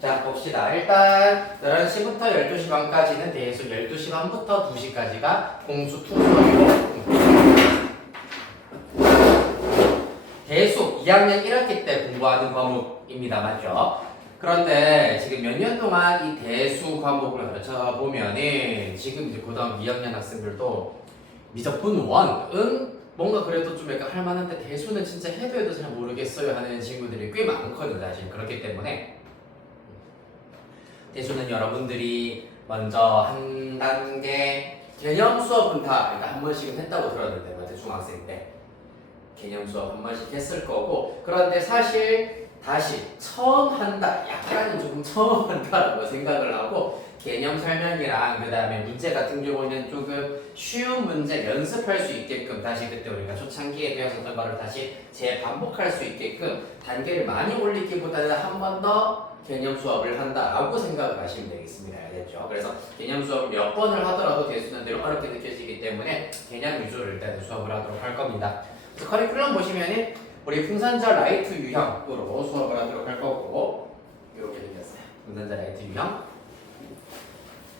자, 봅시다. 일단 11시부터 12시 반까지는 대수, 12시 반부터 2시까지가 공수 투수이고 대수 2학년 1학기 때 공부하는 과목입니다. 맞죠? 그런데 지금 몇 년 동안 이 대수 과목을 가르쳐 보면은 지금 이제 고등학교 2학년 학생들도 미적분 1은 뭔가 그래도 좀 약간 할만한데 대수는 진짜 해도 잘 모르겠어요 하는 친구들이 꽤 많거든요. 사실 그렇기 때문에 대수는 여러분들이 먼저 한 단계 개념 수업은 다 일단 한 번씩은 했다고 들었는데 맞죠? 중학생 때 개념 수업 한 번씩 했을 거고 그런데 사실 다시 처음 한다 약간은 조금 처음 한다라고 생각을 하고 개념 설명이랑 그 다음에 문제 같은 경우는 조금 쉬운 문제 연습할 수 있게끔 다시 그때 우리가 초창기에 배웠었던 거를 다시 재반복할 수 있게끔 단계를 많이 올리기보다는 한 번 더 개념 수업을 한다라고 생각을 하시면 되겠습니다. 알겠죠? 그래서 개념 수업 몇 번을 하더라도 대수는 늘 어렵게 느껴지기 때문에 개념 위주로 일단 수업을 하도록 할 겁니다. 그래서 커리큘럼 보시면은 우리 풍산자 라이트 유형으로 수업을 하도록 할 거고 이렇게 생겼어요. 풍산자 라이트 유형.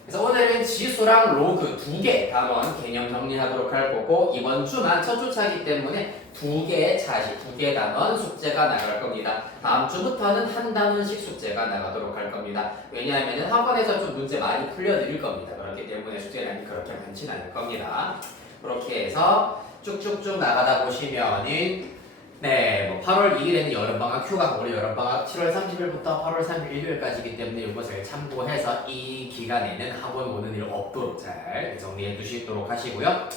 그래서 오늘은 지수랑 로그 두 개 단원 개념 정리하도록 할 거고 이번 주만 첫 주차이기 때문에 두 개의 차식, 두 개의 단원 숙제가 나갈 겁니다. 다음 주부터는 한 단원씩 숙제가 나가도록 할 겁니다. 왜냐하면 학원에서 좀 문제 많이 풀려드릴 겁니다. 그렇기 때문에 숙제량이 그렇게 많지는 않을 겁니다. 그렇게 해서 쭉쭉쭉 나가다 보시면은 네, 뭐 8월 2일에는 여름방학 휴가, 우리 여름방학 7월 30일부터 8월 3일 일요일까지이기 때문에 이것을 참고해서 이 기간에는 학원 오는 일 없도록 잘 정리해 두시도록 하시고요.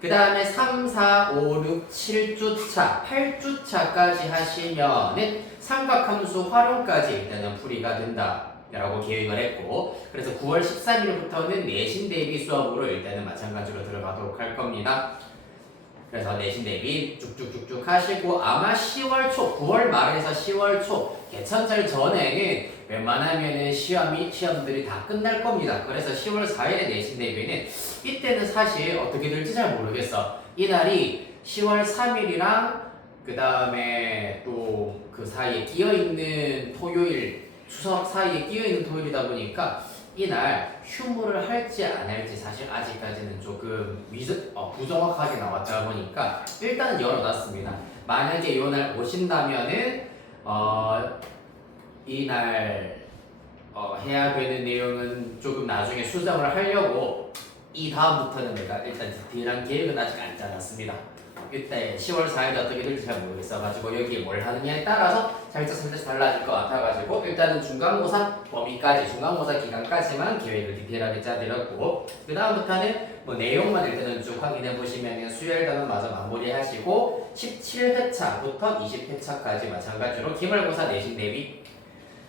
그 다음에 3, 4, 5, 6, 7주차, 8주차까지 하시면은 삼각함수 활용까지 일단은 풀이가 된다. 라고 계획을 했고 그래서 9월 13일부터는 내신 대비 수업으로 일단은 마찬가지로 들어가도록 할 겁니다. 그래서 내신 대비 쭉쭉쭉쭉 하시고 아마 10월 초, 9월 말에서 10월 초 개천절 전에는 웬만하면은 시험들이 다 끝날 겁니다. 그래서 10월 4일에 내신 대비는 이때는 사실 어떻게 될지 잘 모르겠어. 이날이 10월 3일이랑 그 다음에 또 그 사이에 끼어있는 토요일, 추석 사이에 끼어있는 토요일이다 보니까 이날 휴무를 할지 안 할지 사실 아직까지는 조금 부정확하게 나왔다 보니까 일단은 열어놨습니다. 만약에 이날 오신다면은 이날 해야 되는 내용은 조금 나중에 수정을 하려고 이 다음부터는 내가 일단 디테일한 계획은 아직 안 짜놨습니다. 그때 10월 4일에 어떻게 될지 잘 모르겠어가지고 여기에 뭘 하느냐에 따라서 살짝 달라질 것 같아가지고 일단은 중간고사 범위까지 중간고사 기간까지만 계획을 디테일하게 짜드렸고 그 다음부터는 뭐 내용만 일단은 쭉 확인해 보시면 수요일 단원 마저 마무리하시고 17회차부터 20회차까지 마찬가지로 기말고사 내신 대비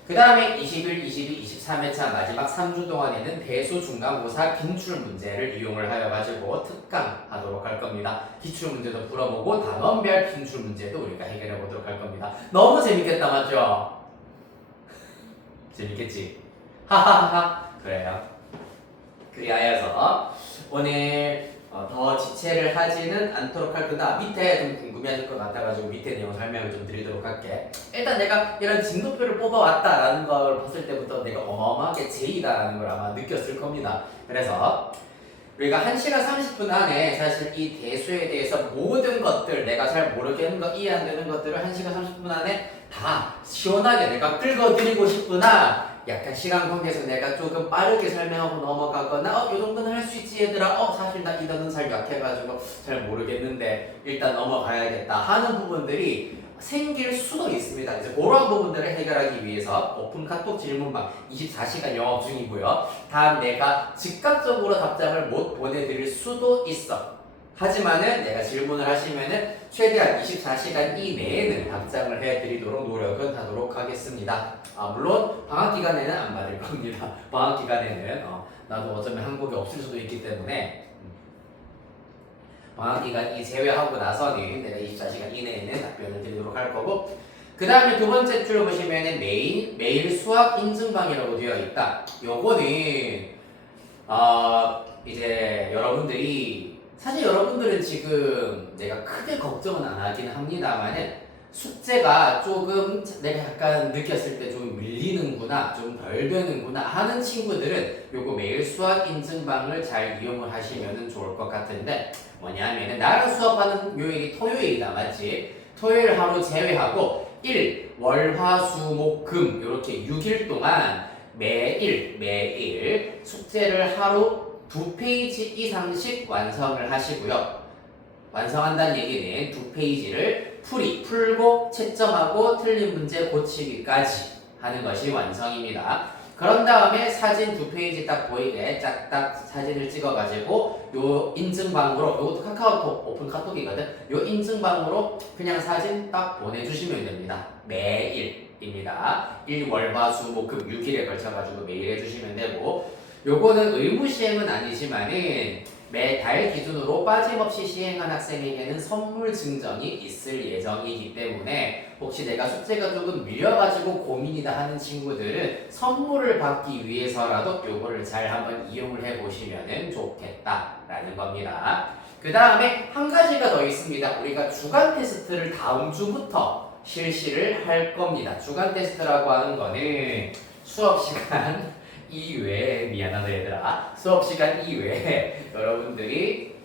그 다음에 21, 22, 23회차 마지막 3주 동안에는 대수 중간고사 긴출 문제를 이용을 하여가지고 특강 하도록 할 겁니다. 기출 문제도 풀어보고 단원별 긴출 문제도 우리가 해결해 보도록 할 겁니다. 너무 재밌겠다 맞죠? 재밌겠지? 하하하 그래요. 그리하여서 오늘 더 지체를 하지는 않도록 할 거다. 밑에 좀 궁금해하실 것 같아가지고 밑에 내용 설명을 좀 드리도록 할게. 일단 내가 이런 진도표를 뽑아왔다라는 걸 봤을 때부터 내가 어마어마하게 제이다라는 걸 아마 느꼈을 겁니다. 그래서 우리가 1시간 30분 안에 사실 이 대수에 대해서 모든 것들 내가 잘 모르겠는 거 이해 안 되는 것들을 1시간 30분 안에 다 시원하게 내가 긁어드리고 싶구나. 약간 시간 관계에서 내가 조금 빠르게 설명하고 넘어가거나 요 정도는 할 수 있지 얘들아 사실 나 이 단어는 잘 약해가지고 잘 모르겠는데 일단 넘어가야겠다 하는 부분들이 생길 수도 있습니다. 이제 그런 부분들을 해결하기 위해서 오픈 카톡 질문방 24시간 영업 중이고요. 단 내가 즉각적으로 답장을 못 보내드릴 수도 있어. 하지만은 내가 질문을 하시면은 최대한 24시간 이내에는 답장을 해드리도록 노력은 하도록 하겠습니다. 물론 방학 기간에는 안 받을 겁니다. 방학 기간에는 나도 어쩌면 한국에 없을 수도 있기 때문에 방학 기간이 제외하고 나서는 내가 24시간 이내에는 답변을 드리도록 할 거고 그 다음에 두 번째 줄 보시면은 매일 수학 인증방이라고 되어 있다. 요거는 이제 여러분들이 사실 여러분들은 지금 내가 크게 걱정은 안 하긴 합니다만은 숙제가 조금 내가 약간 느꼈을 때 좀 밀리는구나, 좀 덜 되는구나 하는 친구들은 요거 매일 수학 인증방을 잘 이용을 하시면 좋을 것 같은데 뭐냐면은 나랑 수업하는 요일이 토요일이다 맞지? 토요일 하루 제외하고 월, 화, 수, 목, 금 이렇게 6일 동안 매일 숙제를 하루 2페이지 이상씩 완성을 하시고요. 완성한다는 얘기는 2페이지를 풀고 채점하고 틀린 문제 고치기까지 하는 것이 완성입니다. 그런 다음에 사진 2페이지 딱 보이게 짝딱 사진을 찍어가지고 요 인증방으로, 요것도 카카오톡 오픈 카톡이거든. 요 인증방으로 그냥 사진 딱 보내주시면 됩니다. 매일입니다. 월, 화, 수, 목, 금 6일에 걸쳐가지고 매일 해주시면 되고, 요거는 의무 시행은 아니지만은 매달 기준으로 빠짐없이 시행한 학생에게는 선물 증정이 있을 예정이기 때문에 혹시 내가 숙제가 조금 밀려가지고 고민이다 하는 친구들은 선물을 받기 위해서라도 요거를 잘 한번 이용을 해보시면 좋겠다라는 겁니다. 그 다음에 한 가지가 더 있습니다. 우리가 주간 테스트를 다음 주부터 실시를 할 겁니다. 주간 테스트라고 하는 거는 수업 시간 이외에 미안하다 얘들아 수업 시간 이외에 여러분들이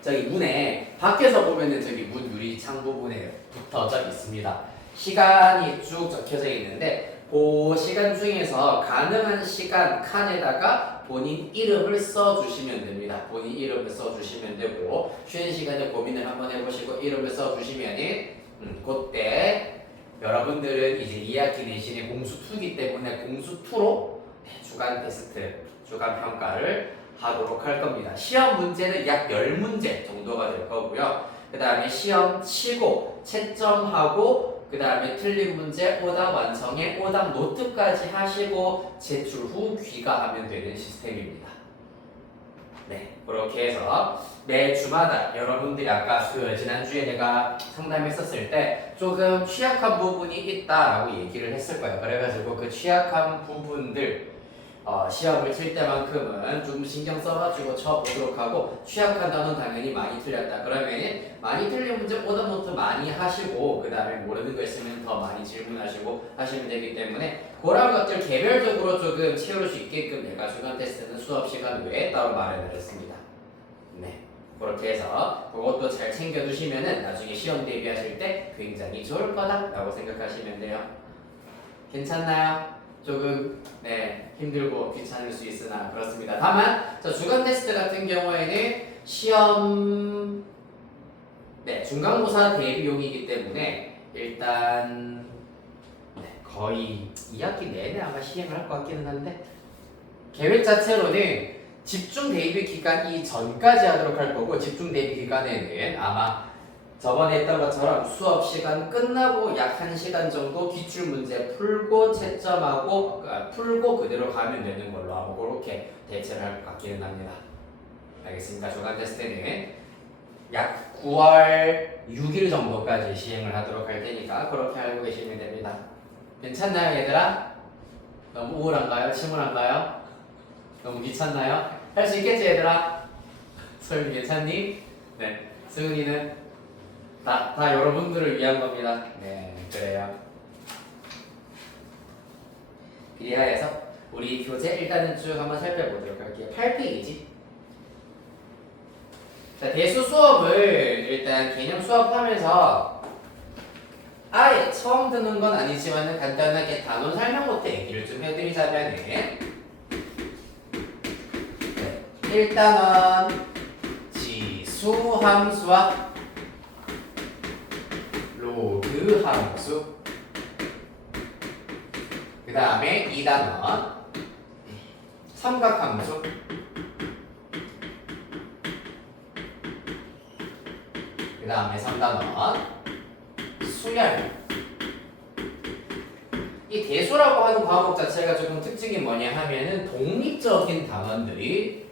저기 문에 밖에서 보면은 저기 문 유리창 부분에 붙어져 있습니다. 시간이 쭉 적혀져 있는데 그 시간 중에서 가능한 시간 칸에다가 본인 이름을 써주시면 됩니다. 본인 이름을 써주시면 되고 쉬는 시간에 고민을 한번 해보시고 이름을 써주시면은 그때 여러분들은 이제 2학기 내신의 공수2이기 때문에 공수2로 주간 테스트, 주간 평가를 하도록 할 겁니다. 시험 문제는 약 10문제 정도가 될 거고요. 그 다음에 시험 치고 채점하고 그 다음에 틀린 문제 오답 완성에 오답 노트까지 하시고 제출 후 귀가하면 되는 시스템입니다. 네, 그렇게 해서 매 주마다 여러분들이 아까 그 지난주에 내가 상담했었을 때 조금 취약한 부분이 있다라고 얘기를 했을 거예요. 그래가지고 그 취약한 부분들 시험을 칠 때만큼은 좀 신경 써가지고 쳐보도록 하고 취약한 단어는 당연히 많이 틀렸다. 그러면 많이 틀린 문제 오답 노트 많이 하시고 그 다음에 모르는 거 있으면 더 많이 질문하시고 하시면 되기 때문에 그런 것들 개별적으로 조금 채울 수 있게끔 내가 주간 테스트는 수업 시간 외에 따로 마련을 했습니다. 네, 그렇게 해서 그것도 잘 챙겨두시면은 나중에 시험 대비하실 때 굉장히 좋을 거다라고 생각하시면 돼요. 괜찮나요? 조금 힘들고 귀찮을 수 있으나 그렇습니다. 다만 저 주간 테스트 같은 경우에는 시험 중간고사 대비용이기 때문에 일단 거의 2학기 내내 아마 시행을 할 것 같기는 한데 계획 자체로는 집중 대비 기간 이전까지 하도록 할 거고 집중 대비 기간에는 아마 저번에 했던 것처럼 수업 시간 끝나고 약 1시간 정도 기출문제 풀고 채점하고 풀고 그대로 가면 되는 걸로 아마 그렇게 대체를 할 것 같기는 합니다. 알겠습니다. 주간 테스트는 약 9월 6일 정도까지 시행을 하도록 할 테니까 그렇게 알고 계시면 됩니다. 괜찮나요 얘들아? 너무 우울한가요? 침울한가요? 너무 귀찮나요? 할 수 있겠지 얘들아? 소율이 괜찮니? 네, 승은이는? 다 여러분들을 위한 겁니다. 네, 그래요. 이하여서 우리 교재 일단은 쭉 한번 살펴보도록 할게요. 8페이지. 자, 대수 수업을 일단 개념 수업하면서 아예 처음 듣는 건 아니지만 간단하게 단원 설명부터 얘기를 좀 해드리자면 1단원 지수함수와 로그 함수 그 다음에 2단원 삼각함수 그 다음에 3단원 수열 이 대수라고 하는 과목 자체가 조금 특징이 뭐냐 하면은 독립적인 단원들을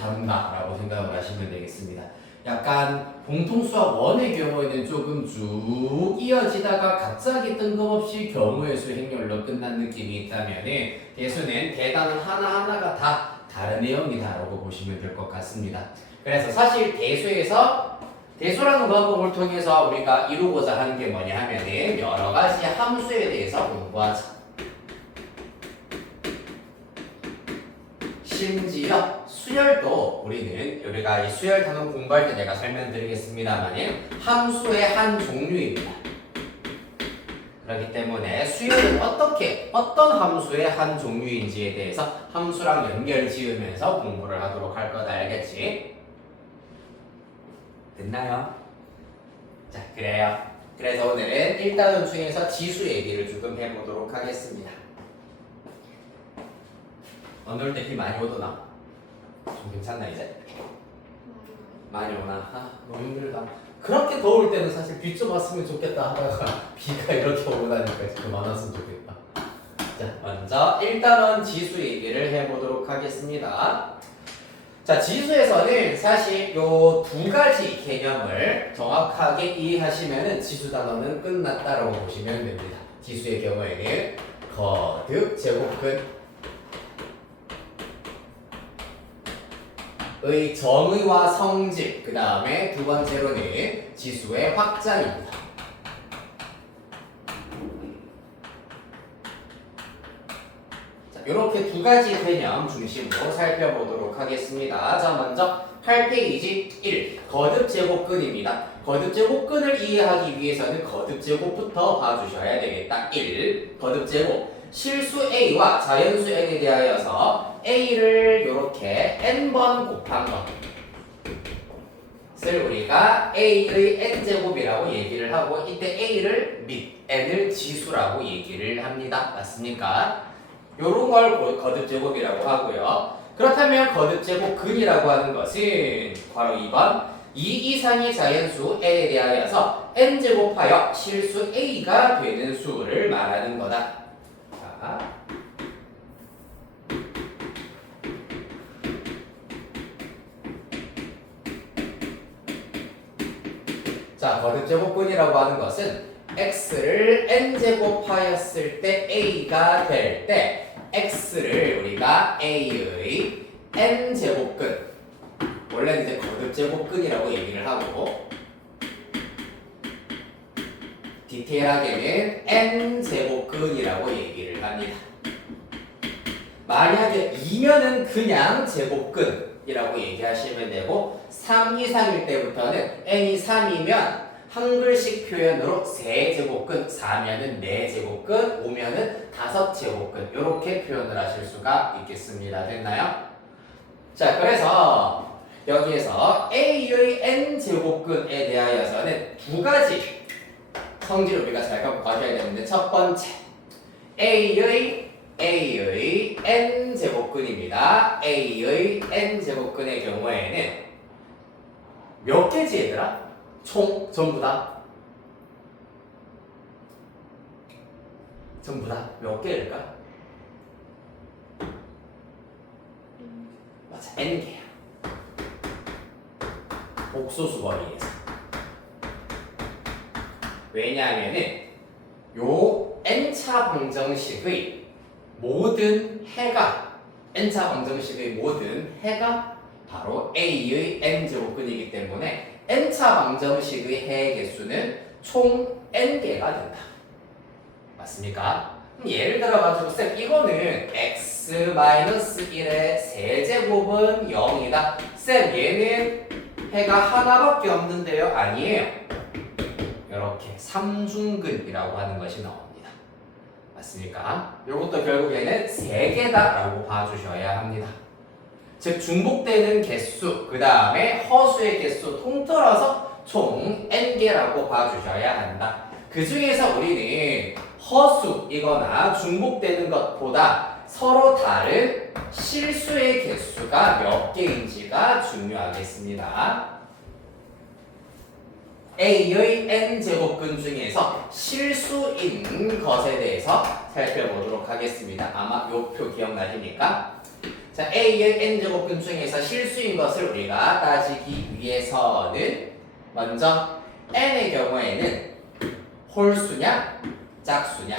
다룬다라고 생각을 하시면 되겠습니다. 약간 공통수학 1의 경우에는 조금 쭉 이어지다가 갑자기 뜬금없이 경우의 수 행렬로 끝난 느낌이 있다면 대수는 대단원 하나하나가 다 다른 내용이다라고 보시면 될 것 같습니다. 그래서 사실 대수에서 대수라는 과목을 통해서 우리가 이루고자 하는 게 뭐냐 하면은 여러 가지 함수에 대해서 공부하자. 심지어 수열도 우리가 이 수열 단원 공부할 때 내가 설명드리겠습니다만 함수의 한 종류입니다. 그렇기 때문에 수열은 어떤 함수의 한 종류인지에 대해서 함수랑 연결 지으면서 공부를 하도록 할 거다. 알겠지? 됐나요? 자, 그래요. 그래서 오늘은 1단원 중에서 지수 얘기를 조금 해보도록 하겠습니다. 오늘 때 비 많이 오더나? 좀 괜찮나 이제? 많이 오나? 아, 너무 힘들다. 그렇게 더울 때는 사실 비 좀 왔으면 좋겠다 하다가 비가 이렇게 오고 나니까 좀 많았으면 좋겠다. 자, 먼저 1단원 지수 얘기를 해보도록 하겠습니다. 자, 지수에서는 사실 요 두 가지 개념을 정확하게 이해하시면은 지수 단원은 끝났다라고 보시면 됩니다. 지수의 경우에는 거듭, 제곱근, 의 정의와 성질, 그 다음에 두 번째로는 지수의 확장입니다. 자, 이렇게 두 가지 개념 중심으로 살펴보도록 하겠습니다. 자, 먼저 8페이지 1, 거듭제곱근입니다. 거듭제곱근을 이해하기 위해서는 거듭제곱부터 봐주셔야 되겠다. 1, 거듭제곱. 실수 A와 자연수 N에 대하여서 A를 이렇게 N번 곱한 것을 우리가 A의 N제곱이라고 얘기를 하고 이때 A를 및 N을 지수라고 얘기를 합니다. 맞습니까? 요런 걸 거듭제곱이라고 하고요. 그렇다면 거듭제곱근이라고 하는 것은 바로 2번 2 이상의 자연수 N에 대하여서 N제곱하여 실수 A가 되는 수를 말하는 거다. 자, 거듭제곱근이라고 하는 것은 x를 n제곱하였을 때 a가 될 때 x를 우리가 a의 n제곱근, 원래는 이제 거듭제곱근이라고 얘기를 하고 디테일하게는 n제곱근이라고 얘기를 합니다. 만약에 2면은 그냥 제곱근이라고 얘기하시면 되고 3 이상일 때부터는 n이 3이면 한글식 표현으로 3제곱근, 4면은 4제곱근, 5면은 5제곱근 이렇게 표현을 하실 수가 있겠습니다. 됐나요? 자, 그래서 여기에서 a의 n제곱근에 대하여서는 두 가지 성질을 우리가 잘 갖고 가셔야 되는데 첫 번째 A의 n제곱근입니다. A의 n제곱근의 경우에는 몇 개지 얘들아? 총 전부 다? 전부 다 몇 개일까? 맞아, n개야. 복소수거리에서. 왜냐하면은 요 n차 방정식의 모든 해가 바로 a의 n제곱근이기 때문에 n차 방정식의 해의 개수는 총 n개가 된다. 맞습니까? 예를 들어가지고 쌤 이거는 x-1의 세제곱은 0이다. 쌤 얘는 해가 하나밖에 없는데요? 아니에요. 이렇게 삼중근이라고 하는 것이 나옵니다. 맞습니까? 이것도 결국에는 3개다라고 봐주셔야 합니다. 즉 중복되는 개수, 그 다음에 허수의 개수 통틀어서 총 n개라고 봐주셔야 한다. 그 중에서 우리는 허수이거나 중복되는 것보다 서로 다른 실수의 개수가 몇 개인지가 중요하겠습니다. A의 n제곱근 중에서 실수인 것에 대해서 살펴보도록 하겠습니다. 아마 요 표 기억나십니까? 자, A의 n제곱근 중에서 실수인 것을 우리가 따지기 위해서는 먼저 n의 경우에는 홀수냐, 짝수냐,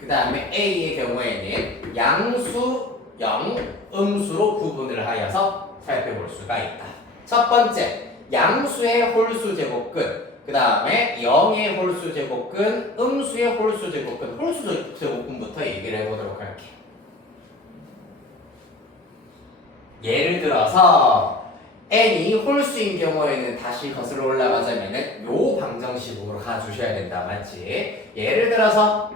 그 다음에 A의 경우에는 양수, 0, 음수로 구분을 하여서 살펴볼 수가 있다. 첫 번째, 양수의 홀수 제곱근. 그 다음에 0의 홀수 제곱근, 음수의 홀수 제곱근. 홀수 제곱근부터 얘기를 해보도록 할게요. 예를 들어서 n이 홀수인 경우에는 다시 거슬러 올라가자면은 요 방정식으로 가주셔야 된다. 맞지? 예를 들어서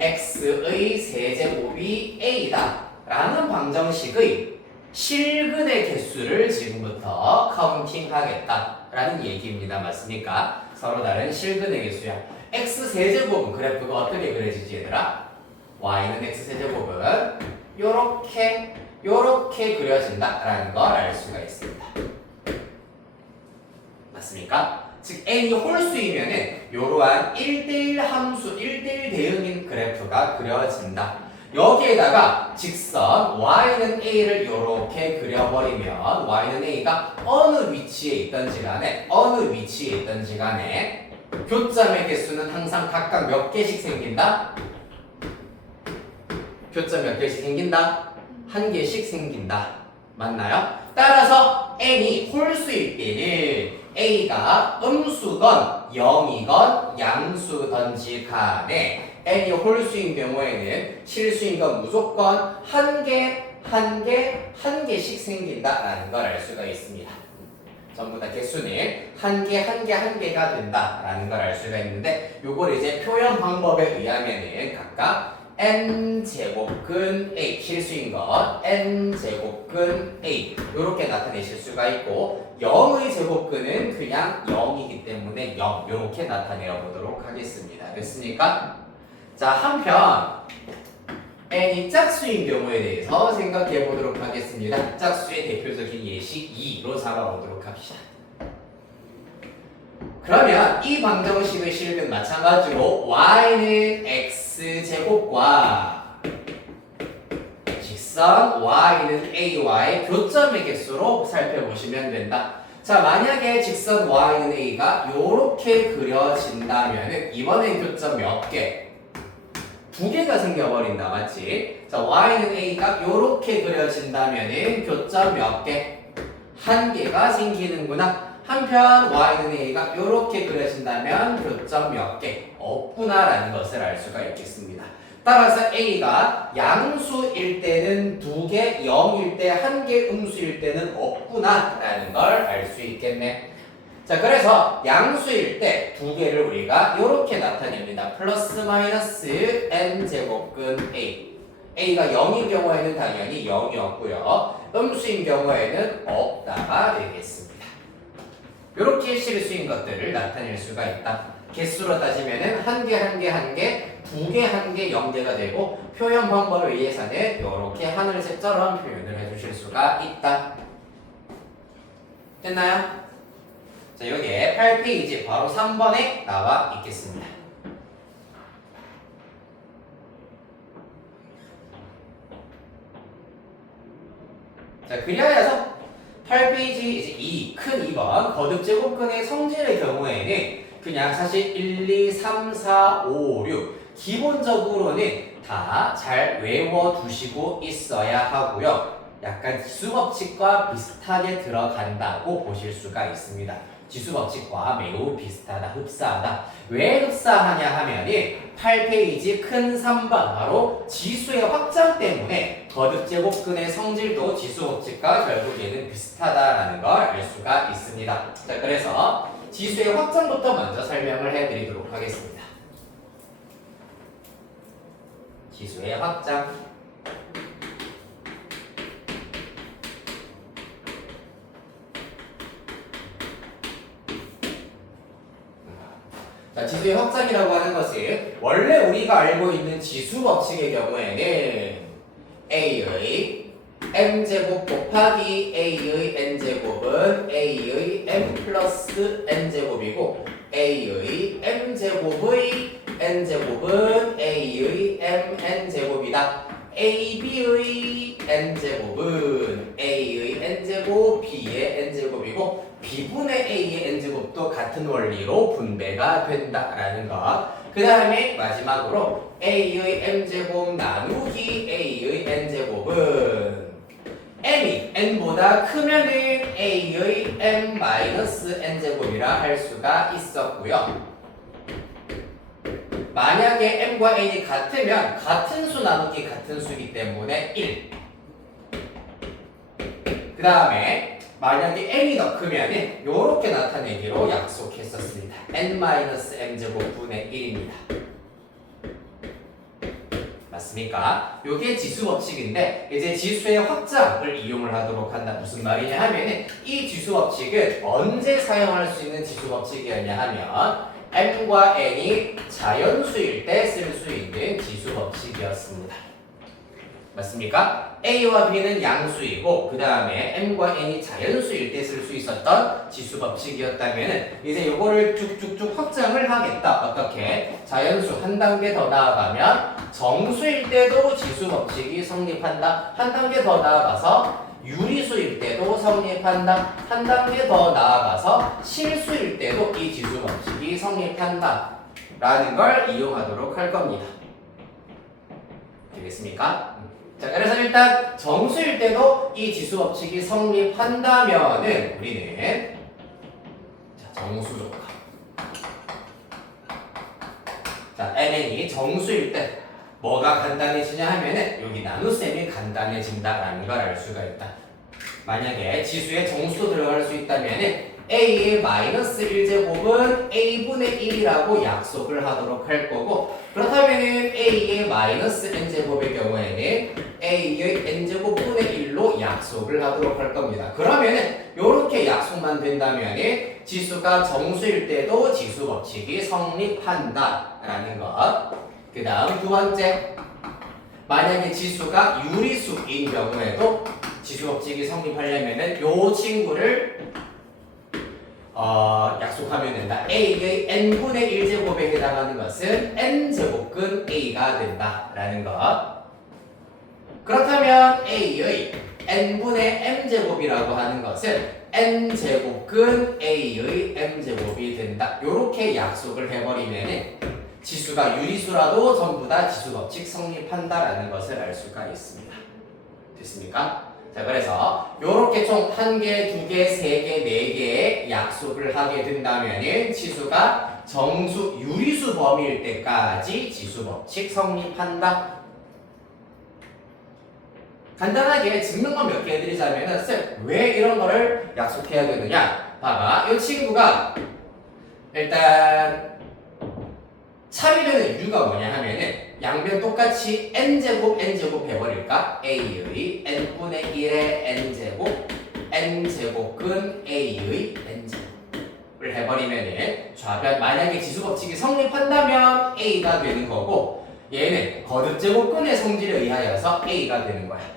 x의 세제곱이 a다 라는 방정식의 실근의 개수를 지금부터 카운팅 하겠다 라는 얘기입니다. 맞습니까? 서로 다른 실근의 개수야. x 세제곱은 그래프가 어떻게 그려지지 얘들아? y는 x 세제곱은 요렇게 그려진다 라는 걸 알 수가 있습니다. 맞습니까? 즉 n이 홀수이면은 요러한 1대1 함수, 1대1 대응인 그래프가 그려진다. 여기에다가 직선 y는 a를 이렇게 그려버리면 y는 a가 어느 위치에 있던지 간에 교점의 개수는 항상 각각 몇 개씩 생긴다? 교점 몇 개씩 생긴다? 한 개씩 생긴다. 맞나요? 따라서 n이 홀수일 때는 a가 음수건 0이건 양수던지 간에 n이 홀수인 경우에는 실수인 건 무조건 한 개씩 생긴다라는 걸 알 수가 있습니다. 전부 다 개수는 한 개가 된다라는 걸 알 수가 있는데 요걸 이제 표현 방법에 의하면은 각각 n제곱근 a 실수인 것 n제곱근 a 이렇게 나타내실 수가 있고 0의 제곱근은 그냥 0이기 때문에 0 이렇게 나타내어 보도록 하겠습니다. 됐습니까? 자, 한편 n이 짝수인 경우에 대해서 생각해 보도록 하겠습니다. 짝수의 대표적인 예시 2로 잡아보도록 합시다. 그러면 이 방정식의 실근 마찬가지로 y는 x제곱과 직선 y는 a와의 교점의 개수로 살펴보시면 된다. 자, 만약에 직선 y는 a가 요렇게 그려진다면 이번엔 교점 몇 개? 두 개가 생겨버린다. 맞지? 자, y는 a가 요렇게 그려진다면 교점 몇 개? 한 개가 생기는구나. 한편 y는 a가 이렇게 그려진다면 교점 몇 개? 없구나라는 것을 알 수가 있겠습니다. 따라서 a가 양수일 때는 2개, 0일 때 1개, 음수일 때는 없구나라는 걸 알 수 있겠네. 자, 그래서 양수일 때 2개를 우리가 이렇게 나타냅니다. 플러스 마이너스 n제곱근 a. a가 0인 경우에는 당연히 0이었고요. 음수인 경우에는 없다가 되겠습니다. 이렇게 실수인 것들을 나타낼 수가 있다. 개수로 따지면은 한 개, 2개, 1개, 0개가 되고 표현 방법에 의해서는 이렇게 하늘색처럼 표현을 해주실 수가 있다. 됐나요? 자, 여기에 8페이지 바로 3번에 나와 있겠습니다. 자, 그리하여서 8페이지 이제 큰 2번 거듭제곱근의 성질의 경우에는 그냥 사실 1, 2, 3, 4, 5, 6 기본적으로는 다 잘 외워두시고 있어야 하고요. 약간 지수법칙과 비슷하게 들어간다고 보실 수가 있습니다. 지수법칙과 매우 비슷하다, 흡사하다. 왜 흡사하냐 하면은 8페이지 큰 3번 바로 지수의 확장 때문에 거듭제곱근의 성질도 지수법칙과 결국에는 비슷하다라는 걸 알 수가 있습니다. 자, 그래서 지수의 확장부터 먼저 설명을 해드리도록 하겠습니다. 지수의 확장. 자, 지수의 확장이라고 하는 것은 원래 우리가 알고 있는 지수 법칙의 경우에는 a의 m제곱 곱하기 a의 n제곱은 a의 m 플러스 n제곱이고 a의 m제곱의 n제곱은 a의 mn제곱이다. ab의 n제곱은 a의 n제곱 b의 n제곱이고 b분의 a의 n제곱도 같은 원리로 분배가 된다라는 것. 그 다음에 마지막으로 a의 m제곱 나누기 a의 n제곱은 m이 n보다 크면은 a의 n-n제곱이라 할 수가 있었고요. 만약에 m과 n이 같으면 같은 수 나누기 같은 수이기 때문에 1. 그 다음에 만약에 n이 더 크면은 요렇게 나타내기로 약속했었습니다. n-m제곱 분의 1입니다. 맞습니까? 요게 지수 법칙인데 이제 지수의 확장을 이용을 하도록 한다. 무슨 말이냐 하면은 이 지수 법칙은 언제 사용할 수 있는 지수 법칙이었냐 하면 m과 n이 자연수일 때 쓸 수 있는 지수 법칙이었습니다. 맞습니까? A와 B는 양수이고 그 다음에 m과 n이 자연수일 때 쓸 수 있었던 지수 법칙이었다면 이제 요거를 쭉쭉쭉 확장을 하겠다. 어떻게? 자연수 한 단계 더 나아가면 정수일 때도 지수 법칙이 성립한다. 한 단계 더 나아가서 유리수일 때도 성립한다. 한 단계 더 나아가서 실수일 때도 이 지수 법칙이 성립한다. 라는 걸 이용하도록 할 겁니다. 되겠습니까? 자, 그래서 일단 정수일 때도 이 지수 법칙이 성립한다면은 우리는 자, 정수 조건. 자, n이 정수일 때 뭐가 간단해지냐 하면은 여기 나눗셈이 간단해진다라는 걸 알 수가 있다. 만약에 지수에 정수도 들어갈 수 있다면은 a의 마이너스 1제곱은 a분의 1이라고 약속을 하도록 할 거고 그렇다면은 a의 마이너스 n제곱의 경우에는 a의 n제곱 분의 1로 약속을 하도록 할 겁니다. 그러면은 요렇게 약속만 된다면은 지수가 정수일 때도 지수 법칙이 성립한다라는 것. 그 다음 두 번째, 만약에 지수가 유리수인 경우에도 지수 법칙이 성립하려면은 요 친구를 약속하면 된다. a의 n분의 1제곱에 해당하는 것은 n제곱근 a가 된다라는 것. 그렇다면 a의 n분의 m제곱이라고 하는 것은 n제곱근 a의 m제곱이 된다. 요렇게 약속을 해버리면은 지수가 유리수라도 전부 다 지수 법칙 성립한다라는 것을 알 수가 있습니다. 됐습니까? 자, 그래서 요렇게 총 1개, 2개, 3개, 4개의 약속을 하게 된다면은 지수가 정수, 유리수 범위일 때까지 지수 법칙 성립한다. 간단하게 증명만 몇 개 해드리자면은 쌤, 왜 이런 거를 약속해야 되느냐? 봐봐, 이 친구가 일단 참이 되는 이유가 뭐냐 하면은 양변 똑같이 n제곱 n제곱 해버릴까? a의 n분의 1의 n제곱 n제곱근 a의 n제곱을 해버리면은 좌변 만약에 지수법칙이 성립한다면 a가 되는 거고 얘는 거듭제곱근의 성질에 의하여서 a가 되는 거야.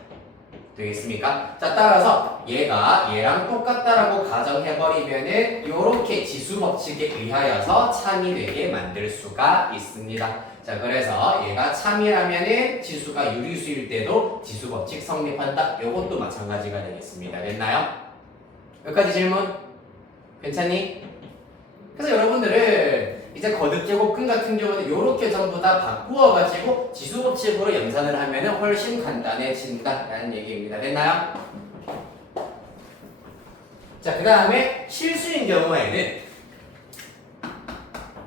되겠습니까? 자, 따라서 얘가 얘랑 똑같다라고 가정해버리면은 요렇게 지수법칙에 의하여서 참이 되게 만들 수가 있습니다. 자, 그래서 얘가 참이라면은 지수가 유리수일 때도 지수법칙 성립한다. 요것도 마찬가지가 되겠습니다. 됐나요? 여기까지 질문? 괜찮니? 그래서 여러분들은 이제 거듭제곱근 같은 경우는 요렇게 전부 다 바꾸어가지고 지수법칙으로 연산을 하면은 훨씬 간단해진다라는 얘기입니다. 됐나요? 자, 그 다음에 실수인 경우에는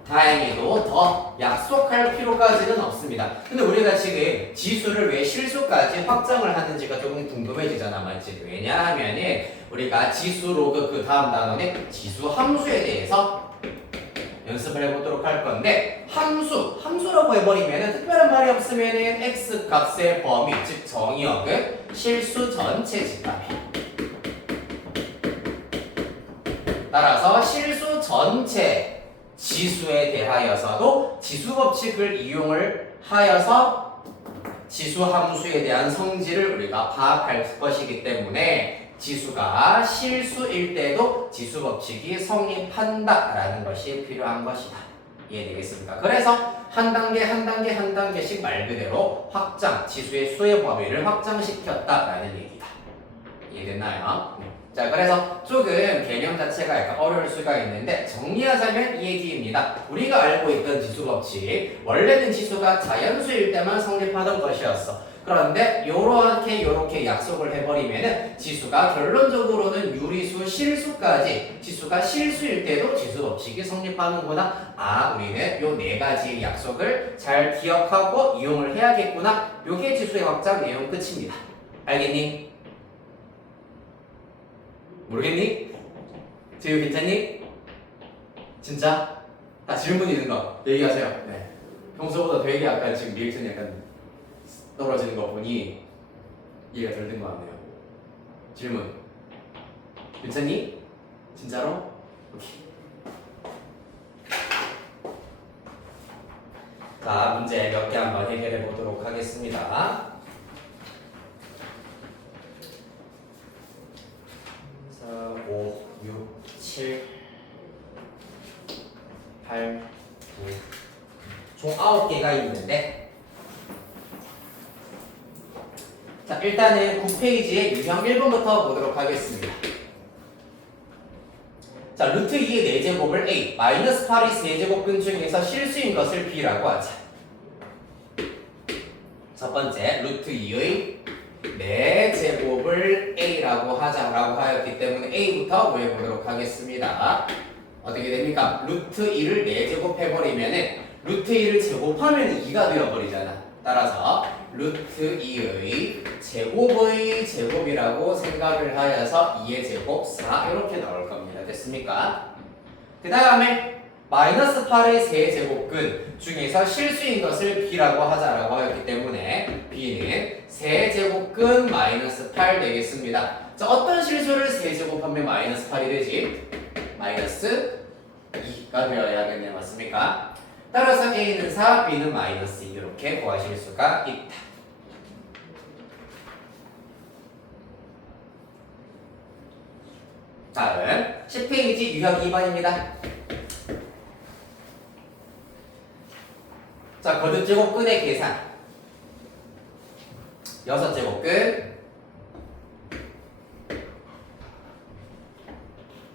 다행히도 더 약속할 필요까지는 없습니다. 근데 우리가 지금 지수를 왜 실수까지 확장을 하는지가 조금 궁금해지잖아, 맞지? 왜냐하면은 우리가 지수 로그 그 다음 단원에 지수 함수에 대해서 연습을 해보도록 할 건데 함수라고 해버리면은 특별한 말이 없으면은 x 값의 범위 즉 정의역은 실수 전체 집합이 따라서 실수 전체 지수에 대하여서도 지수 법칙을 이용을 하여서 지수 함수에 대한 성질을 우리가 파악할 것이기 때문에 지수가 실수일 때도 지수 법칙이 성립한다라는 것이 필요한 것이다. 이해되겠습니까? 그래서 한 단계 한 단계 한 단계씩 말 그대로 확장, 지수의 수의 범위를 확장시켰다라는 얘기다. 이해됐나요? 자, 그래서 조금 개념 자체가 약간 어려울 수가 있는데 정리하자면 이 얘기입니다. 우리가 알고 있던 지수 법칙, 원래는 지수가 자연수일 때만 성립하던 것이었어. 그런데 요렇게 약속을 해버리면은 지수가 결론적으로는 유리수, 실수까지 지수가 실수일 때도 지수 법칙이 성립하는구나. 아, 우리는 요 네 가지의 약속을 잘 기억하고 이용을 해야겠구나. 요게 지수의 확장 내용 끝입니다. 알겠니? 모르겠니? 지금 괜찮니? 진짜? 아, 질문 있는 거 얘기하세요. 네. 평소보다 되게 약간 지금 리액션이 약간 떨어지는 거 보니 이해가 덜 된 것 같네요. 질문. 괜찮니? 진짜로? 오케이. 자, 문제 몇 개 한번 해결해 보도록 하겠습니다. 4, 5, 6, 7, 8, 9, 총 9개가 있는데, 자, 일단은 9페이지의 유형 1번부터 보도록 하겠습니다. 자, 루트 2의 4제곱을 A, 마이너스 8의 세제곱근 중에서 실수인 것을 B라고 하자. 첫 번째, 루트 2의 4제곱을 A라고 하자라고 하였기 때문에 A부터 구해보도록 하겠습니다. 어떻게 됩니까? 루트 2를 4제곱 해버리면은 루트 2를 제곱하면 2가 되어버리잖아. 따라서 루트 2의 제곱의 제곱이라고 생각을 하여서 2의 제곱 4 이렇게 나올 겁니다. 됐습니까? 그 다음에 마이너스 8의 세제곱근 중에서 실수인 것을 B라고 하자라고 하였기 때문에 B는 세제곱근 마이너스 8 되겠습니다. 자, 어떤 실수를 세제곱하면 마이너스 8이 되지? 마이너스 2가 되어야겠네. 맞습니까? 따라서 A는 4, B는 마이너스 2 이렇게 구하실 수가 있다. 다음 10페이지 유형 2번입니다. 자, 거듭제곱근의 계산. 6제곱근.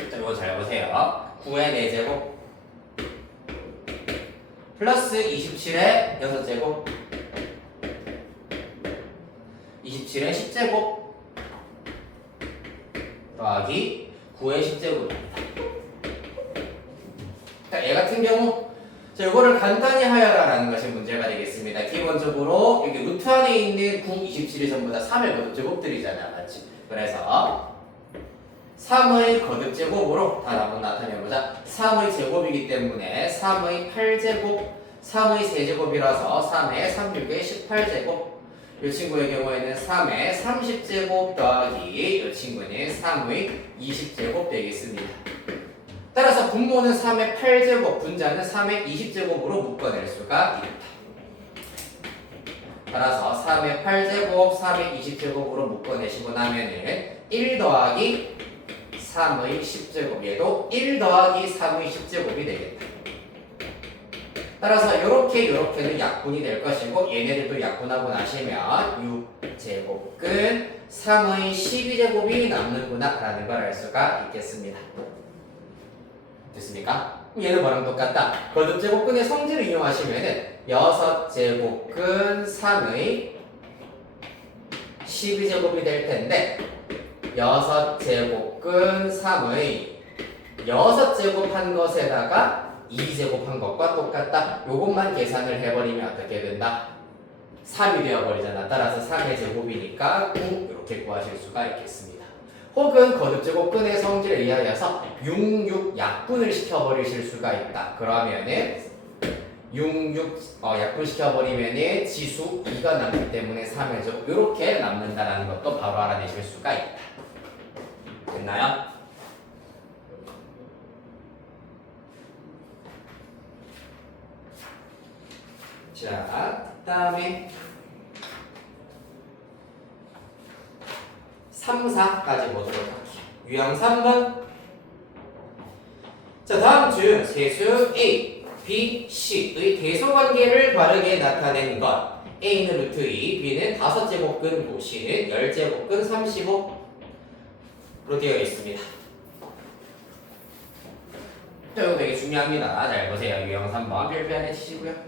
자, 이거 잘 보세요. 9의 4제곱 플러스 27의 6제곱 27의 10제곱 더하기 9의 10제곱입니다. 자, 얘 같은 경우 자, 이거를 간단히 하여라라는 것이 문제가 되겠습니다. 기본적으로 여기 루트 안에 있는 9, 27이 전부 다 3의 거듭제곱들이잖아. 맞지? 그래서 3의 거듭제곱으로 다 한번 나타내보자. 3의 제곱이기 때문에 3의 8제곱, 3의 세제곱이라서 3의 36의 18제곱. 이 친구의 경우에는 3의 30제곱 더하기 이 친구는 3의 20제곱 되겠습니다. 따라서 분모는 3의 8제곱, 분자는 3의 20제곱으로 묶어낼 수가 있다. 따라서 3의 8제곱, 3의 20제곱으로 묶어내시고 나면은 1 더하기 3의 10제곱, 얘도 1 더하기 3의 10제곱이 되겠다. 따라서 요렇게는 약분이 될 것이고 얘네들도 약분하고 나시면 6제곱근 3의 12제곱이 남는구나 라는 걸 알 수가 있겠습니다. 됐습니까? 얘는 뭐랑 똑같다. 거듭제곱근의 성질을 이용하시면은 6제곱근 3의 12제곱이 될 텐데 6제곱근 3의 6제곱 한 것에다가 2제곱 한 것과 똑같다. 요것만 계산을 해버리면 어떻게 된다? 3이 되어버리잖아. 따라서 3의 제곱이니까 9 이렇게 구하실 수가 있겠습니다. 혹은 거듭제곱근의 성질에 의하여서 6, 약분을 시켜버리실 수가 있다. 그러면은 6 약분시켜버리면은 지수 2가 남기 때문에 3의 제곱 이렇게 남는다는 것도 바로 알아내실 수가 있다. 됐나요? 자, 그다음에 3, 4까지 보도록 할게요. 유형 3번. 자, 다음 중 세수 A, B, C의 대소관계를 바르게 나타낸 것. A는 루트 2, B는 5제곱근 5, C는 10제곱근 35로 되어 있습니다. 자, 이거 되게 중요합니다. 잘 보세요. 유형 3번 별표 안에 치시고요.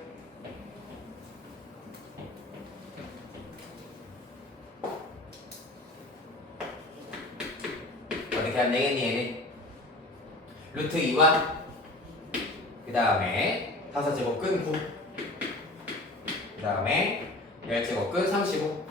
안 되겠니 얘는? 루트 2와 그 다음에 5제곱근 9 그 다음에 10제곱근 35.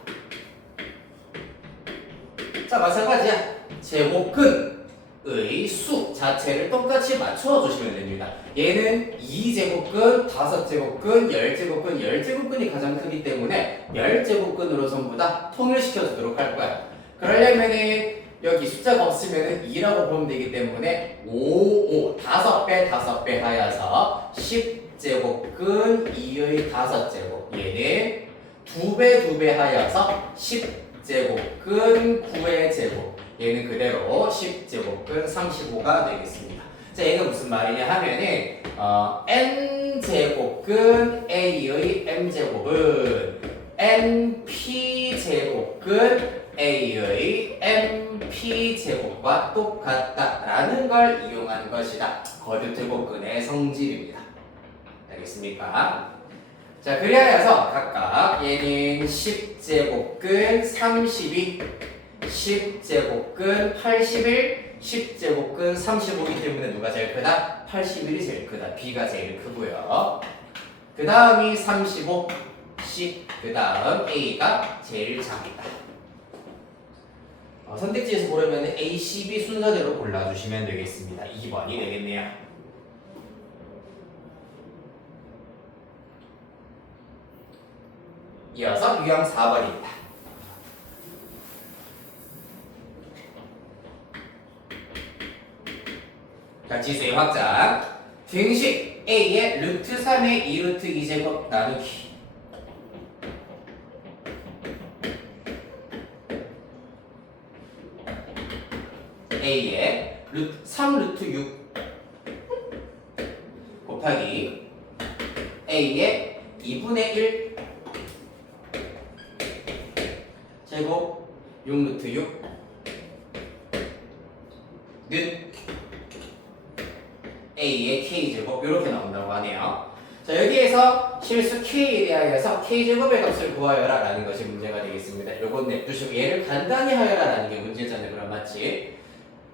자 마찬가지야. 제곱근의 수 자체를 똑같이 맞춰주시면 됩니다. 얘는 2제곱근, 5제곱근, 10제곱근, 10제곱근이 가장 크기 때문에 10제곱근으로 전부 다 통일시켜주도록 할 거야. 그러려면은 여기 숫자가 없으면은 2라고 보면 되기 때문에 5, 5배, 5배 하여서 10제곱근 2의 5제곱. 얘는 2배 하여서 10제곱근 9의 제곱. 얘는 그대로 10제곱근 35가 되겠습니다. 자, 얘는 무슨 말이냐 하면은 n제곱근 a의 m제곱은 np제곱근 a의 mp제곱과 똑같다라는 걸 이용한 것이다. 거듭제곱근의 성질입니다. 알겠습니까? 자, 그리하여서 각각 얘는 10제곱근 32, 10제곱근 81, 10제곱근 35이기 때문에 누가 제일 크다? 81이 제일 크다. B가 제일 크고요. 그 다음이 35, C, 그 다음 A가 제일 작다. 선택지에서 보려면 A, C, B 순서대로 골라주시면 되겠습니다. 2번이 되겠네요. 이어서 유형 4번입니다. 자, 지수의 확장. 등식 A의 루트 3의 2루트 2제곱 나누기. A의 3루트 6 곱하기 A의 2분의 1 제곱 6루트 6 는 A의 K제곱 이렇게 나온다고 하네요. 자, 여기에서 실수 K에 대하여서 K제곱의 값을 구하여라 라는 것이 문제가 되겠습니다. 요건 냅두시고 얘를 간단히 하여라 라는 게 문제잖아요. 그럼 맞지?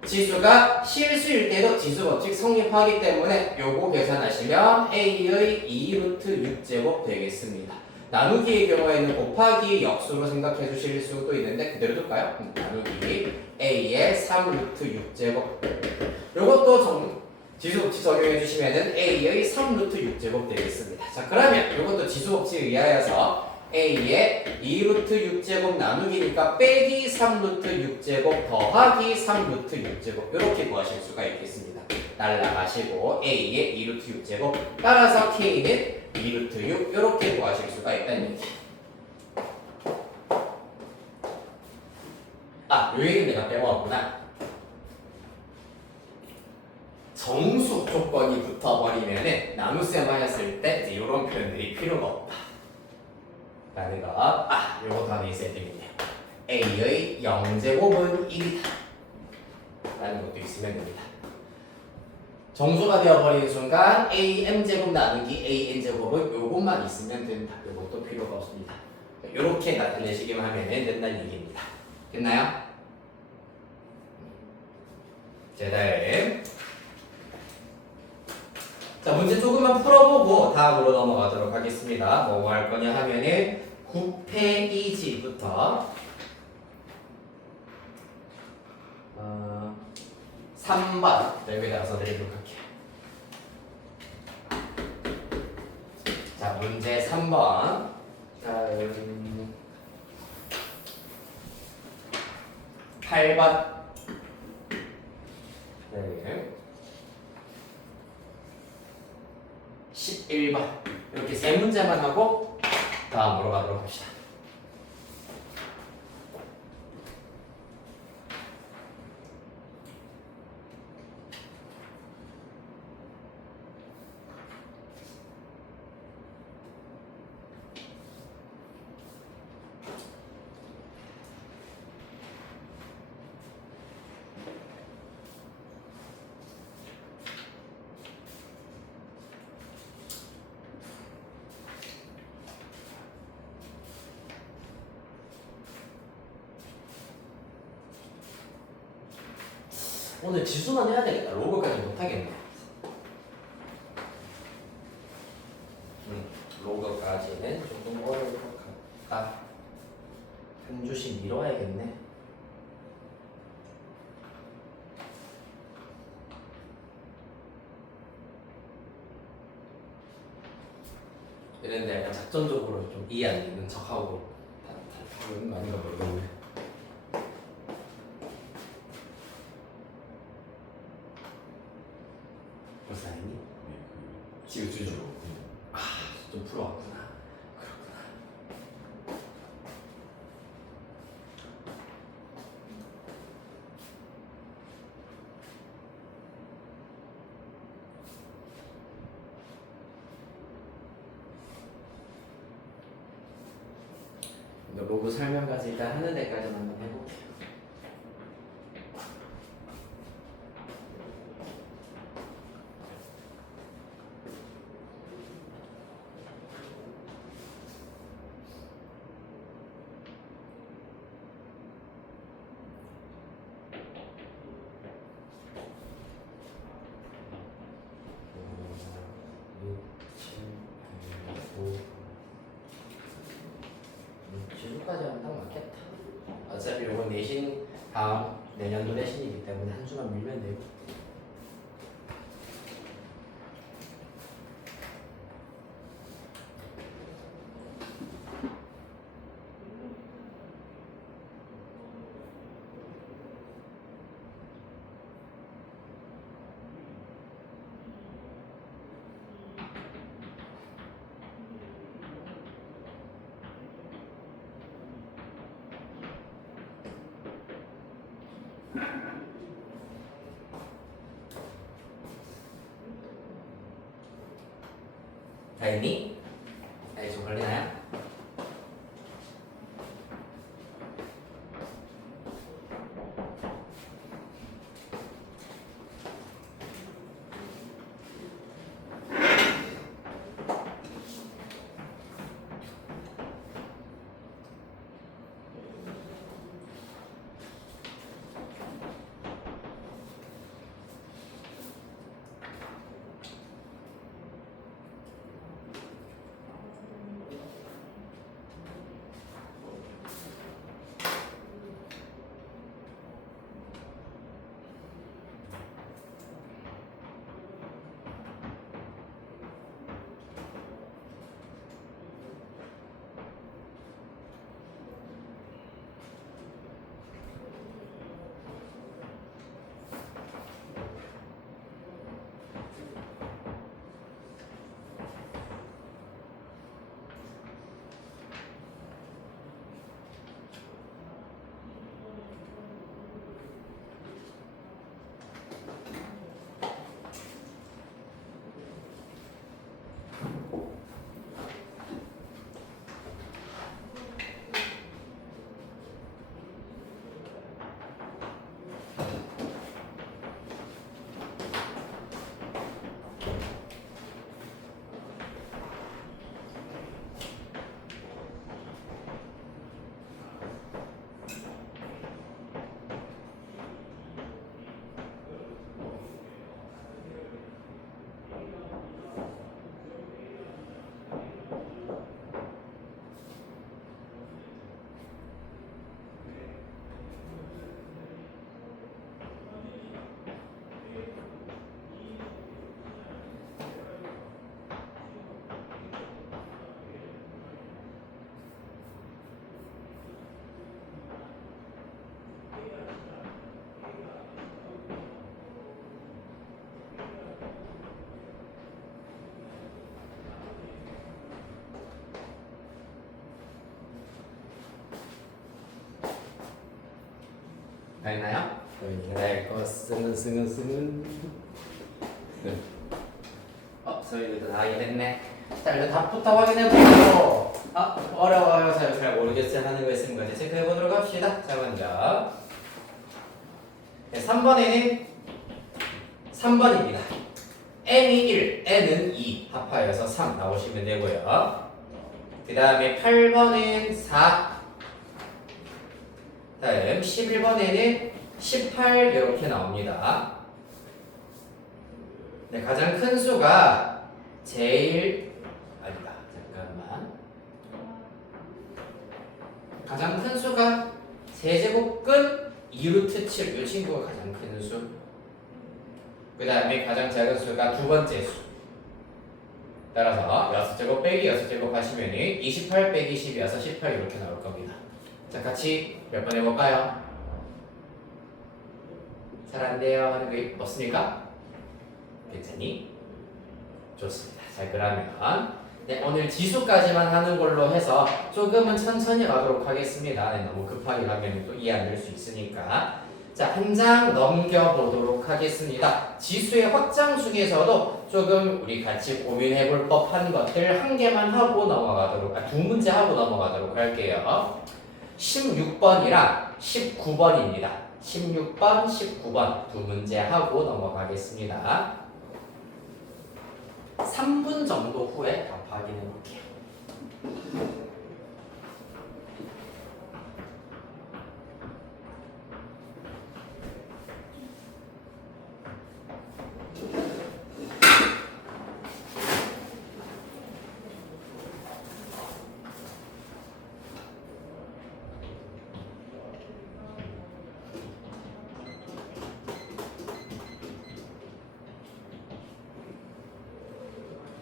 지수가 실수일 때도 지수법칙 성립하기 때문에 요거 계산하시면 A의 2루트 6제곱 되겠습니다. 나누기의 경우에는 곱하기 역수로 생각해 주실 수도 있는데 그대로 둘까요? 나누기 A의 3루트 6제곱. 요것도 지수법칙 적용해 주시면은 A의 3루트 6제곱 되겠습니다. 자, 그러면 이것도 지수법칙에 의하여서 A의 2루트 6제곱 나누기니까 빼기 3루트 6제곱 더하기 3루트 6제곱 이렇게 구하실 수가 있겠습니다. 날라가시고 A의 2루트 6제곱 따라서 K는 2루트 6 이렇게 구하실 수가 있다는 얘기. 요 얘기는 내가 빼먹었구나. 정수 조건이 붙어버리면은 나눗셈 하였을 때 이제 이런 표현들이 필요가 없다. 라는 거. 요것도 하나 있어야 되겠네요. A의 0제곱은 1이다. 라는 것도 있으면 됩니다. 정수가 되어버리는 순간 A m제곱 나누기 A n제곱은 요것만 있으면 된다. 요것도 필요가 없습니다. 요렇게 나타내시기만 하면 된다는 얘기입니다. 됐나요? 자, 다음. 자, 문제 조금만 풀어보고 다음으로 넘어가도록 하겠습니다. 뭐 할 거냐 하면은 9페이지부터 3번 여기다가 써드리도록 할게요. 자, 문제 3번. 다음 8번. 네. 11번 이렇게 세 문제만 하고 다음으로 가도록 합시다. 오늘 지수만 해야 되겠다. 로그까지 못하겠네. 로그까지는 조금 어려울 것 같다. 한 주씩 미뤄야겠네. 이런데 약간 작전적으로 좀 이해 안 되는 척하고 하는 거 아닌가 모르겠네. 벌써 했니? 지금 주죠. 좀 풀어왔구나. 그렇구나. 로그 설명까지 일단 하는 데까지만 한번 해볼게요. 지수까지 하면 딱 맞겠다. 어차피 이건 내신 다음 내년도 내신이기 때문에 한 주만 밀면 되고. 다 했니? 나이 좀 걸리나요? 다 있나요? 될 것은 승은 서희들도 다 확인했네. 자 일단 답부터 확인해보고 어려워요 잘 모르겠어요 하는 거 있으면 같이 체크해보도록 합시다. 자 먼저 3번에는 3번입니다. n이 1, n은 2 합하여서 3 나오시면 되고요. 그 다음에 8번은 4 다음 11번에는 18 이렇게 나옵니다. 네, 가장 큰 수가 제일 아니다. 잠깐만. 가장 큰 수가 세제곱근 2루트 7. 이 친구가 가장 큰 수. 그 다음에 가장 작은 수가 두 번째 수. 따라서 6제곱 빼기 6제곱 하시면 28 빼기 12여서 18 이렇게 나올 겁니다. 자, 같이 몇 번 해볼까요? 잘 안 돼요 하는 거 없습니까? 괜찮니? 좋습니다. 자, 그러면 네, 오늘 지수까지만 하는 걸로 해서 조금은 천천히 가도록 하겠습니다. 네, 너무 급하게 가면 또 이해 안 될 수 있으니까. 자, 한 장 넘겨보도록 하겠습니다. 지수의 확장 중에서도 조금 우리 같이 고민해 볼 법한 것들 한 개만 하고 넘어가도록, 두 문제 하고 넘어가도록 할게요. 16번이랑 19번입니다. 16번, 19번 두 문제 하고 넘어가겠습니다. 3분 정도 후에 답 확인해 볼게요.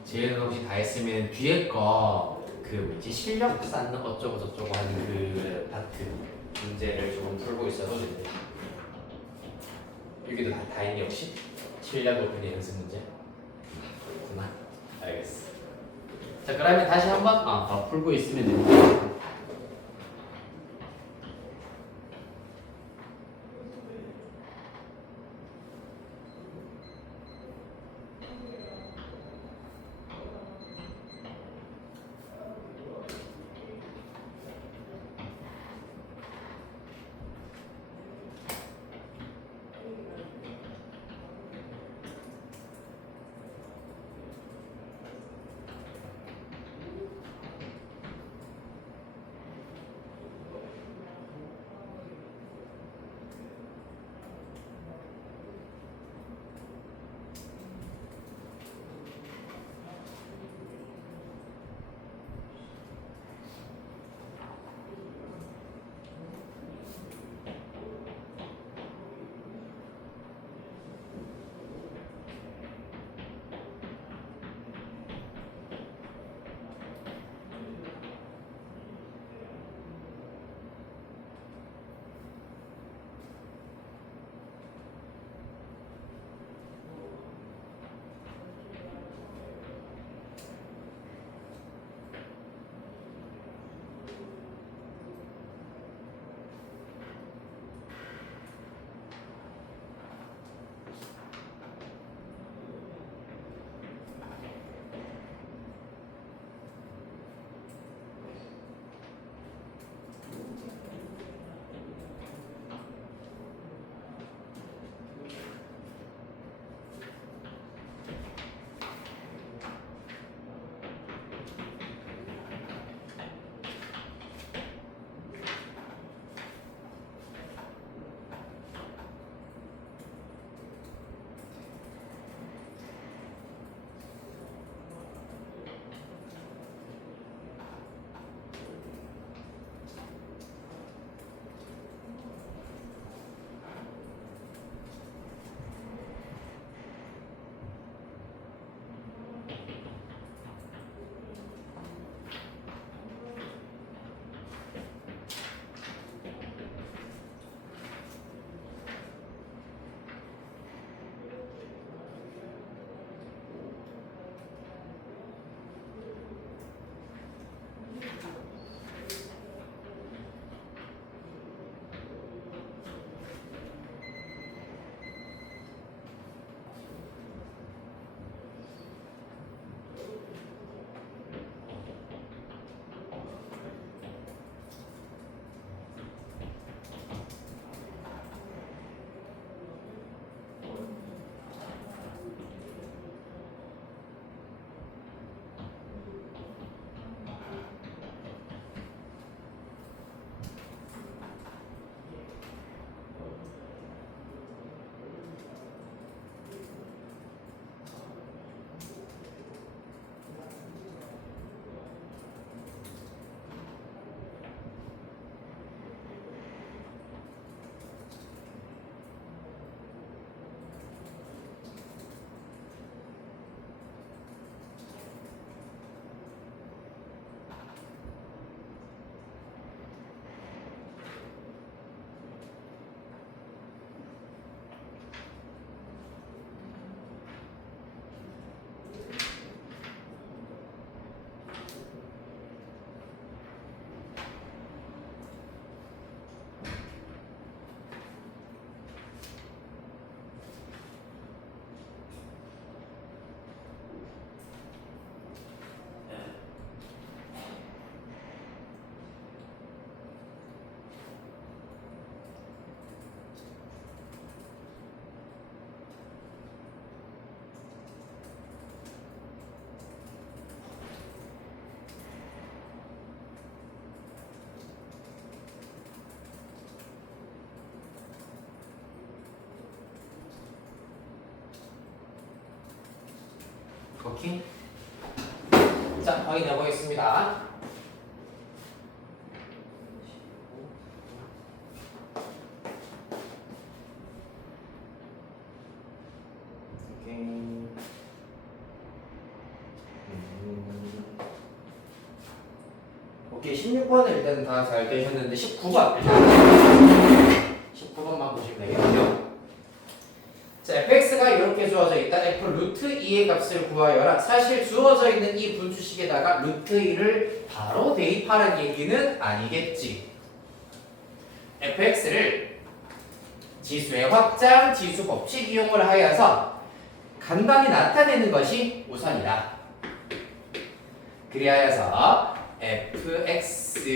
지혜는 혹시 다 했으면 뒤에 거 그 뭐지 실력 쌓는 어쩌고 저쩌고 하는 그 파트 문제를 조금 풀고 있어도 됩니다. 여기도 다 했니 혹시? 실력 높은 연습 문제? 그렇구나. 알겠어. 자, 그러면 다시 한번 더 풀고 있으면 됩니다. 오케이. 자, 확인해 보겠습니다. 오케이. 16번은 일단 다 잘 되셨는데 19번 19번만 보시면 되겠네요. 자, fx가 이렇게 주어져 있다. f 루트 2의 값을 구하여라. 사실 주어져 있는 이 분수식에다가 루트 2를 바로 대입하라는 얘기는 아니겠지. fx를 지수의 확장, 지수 법칙 이용을 하여서 간단히 나타내는 것이 우선이다. 그리하여서 fx는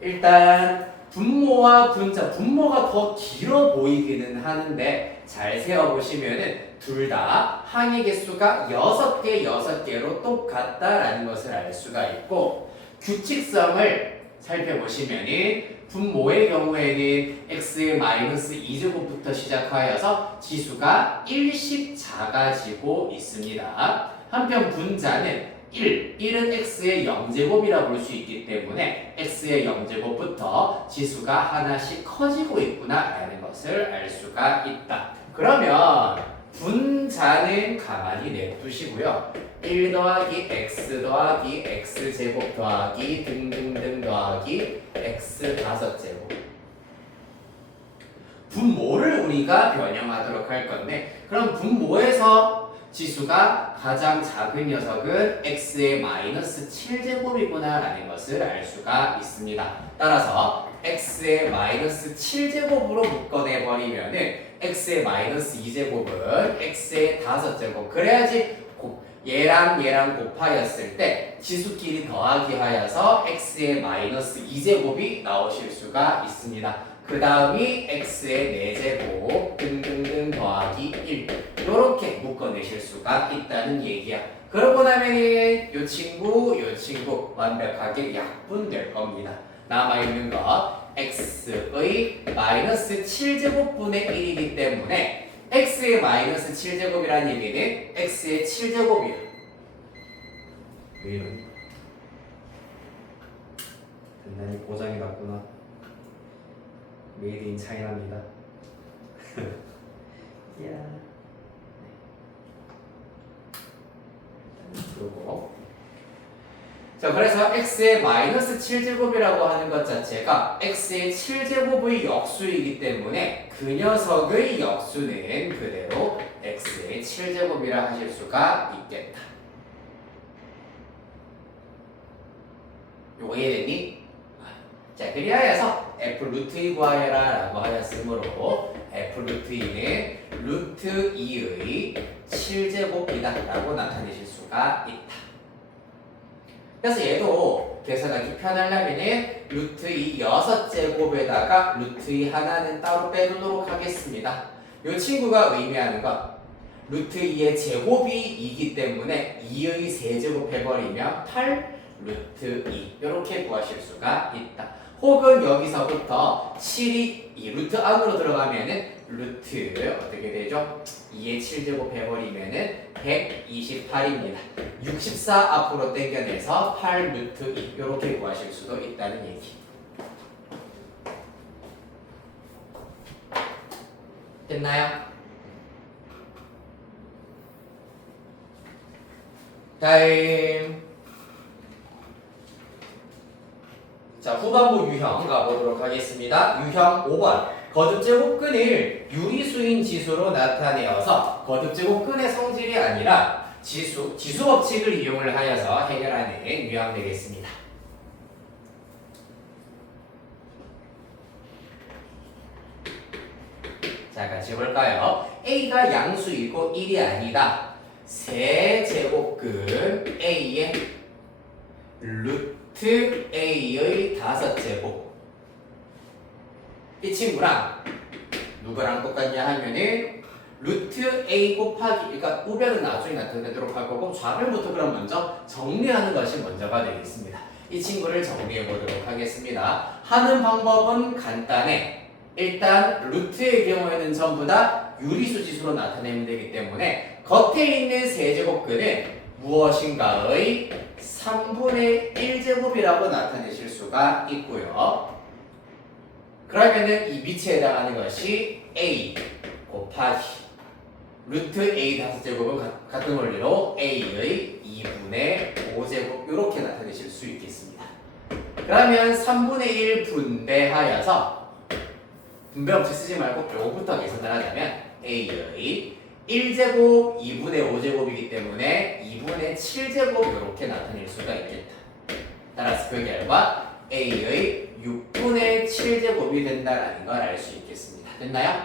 일단 분모와 분자, 분모가 더 길어 보이기는 하는데 잘 세어보시면은 둘 다 항의 개수가 6개, 6개로 똑같다라는 것을 알 수가 있고, 규칙성을 살펴보시면은 분모의 경우에는 x-2제곱부터 시작하여서 지수가 1씩 작아지고 있습니다. 한편 분자는 1은 x의 0제곱이라 볼 수 있기 때문에 x의 0제곱부터 지수가 하나씩 커지고 있구나 라는 것을 알 수가 있다. 그러면 분자는 가만히 냅두시고요. 1 더하기 x 더하기 x제곱 더하기 등등등 더하기 x 5제곱, 분모를 우리가 변형하도록 할 건데, 그럼 분모에서 지수가 가장 작은 녀석은 x의 마이너스 7제곱이구나 라는 것을 알 수가 있습니다. 따라서 x의 마이너스 7제곱으로 묶어내버리면은 x의 마이너스 2제곱은 x의 5제곱, 그래야지 얘랑 얘랑 곱하였을 때 지수끼리 더하기 하여서 x의 마이너스 2제곱이 나오실 수가 있습니다. 그 다음이 x의 4제곱 등등등 더하기 1, 이렇게 묶어내실 수가 있다는 얘기야. 그러고 나면 요 친구 완벽하게 약분될 겁니다. 남아있는 거 x의 마이너스 7제곱분의 1이기 때문에 x의 마이너스 7제곱이라는 얘기는 x의 7제곱이야. 왜 이러니? 단단히 고장이 났구나. 메이드 인 차이나입니다. 그리고 자, 그래서 x의 마이너스 7제곱이라고 하는 것 자체가 x의 7제곱의 역수이기 때문에 그 녀석의 역수는 그대로 x의 7제곱이라 하실 수가 있겠다. 요거 이해됐니? 자, 그리하여서 f 루트 2 구하여라 라고 하였으므로 f 루트 2는 루트 2의 7제곱이다 라고 나타내실 수가 있다. 그래서 얘도 계산하기 편하려면은 루트 2 6제곱에다가 루트 2 하나는 따로 빼두도록 하겠습니다. 이 친구가 의미하는 건 루트 2의 제곱이 2이기 때문에 2의 세제곱 해버리면 8 루트 2 이렇게 구하실 수가 있다. 혹은 여기서부터 7이 이 루트 안으로 들어가면은 루트 어떻게 되죠? 2의 7제곱 해버리면은 128입니다. 64 앞으로 당겨내서 8 루트 2 이렇게 구하실 수도 있다는 얘기. 됐나요? 다음. 자, 후반부 유형 가보도록 하겠습니다. 유형 5번. 거듭제곱근을 유리수인 지수로 나타내어서 거듭제곱근의 성질이 아니라 지수 법칙을 이용을 하여서 해결하는 유형 되겠습니다. 자, 같이 볼까요? A가 양수이고 1이 아니다. 세제곱근 A의 루트 A의 5제곱. 이 친구랑 누구랑 똑같냐 하면은 루트 A 곱하기, 그러니까 우변은 나중에 나타내도록 할 거고 좌변부터 그럼 먼저 정리하는 것이 먼저가 되겠습니다. 이 친구를 정리해 보도록 하겠습니다. 하는 방법은 간단해. 일단 루트의 경우에는 전부 다 유리수 지수로 나타내면 되기 때문에 겉에 있는 세제곱근은 무엇인가의 3분의 1제곱이라고 나타내실 수가 있고요. 그러면은 이 밑에 해당하는 것이 a 곱하기 루트 a 다섯 제곱은 같은 원리로 a의 2분의 5제곱 이렇게 나타내실 수 있겠습니다. 그러면 3분의 1 분배하여서 분배 법칙 쓰지 말고 요거부터 계산을 하자면 a의 1제곱 2분의 5제곱이기 때문에 2분의 7제곱 이렇게 나타낼 수가 있겠다. 따라서 그 결과 a의 6분의 7제곱이 된다라는 걸 알 수 있겠습니다. 됐나요?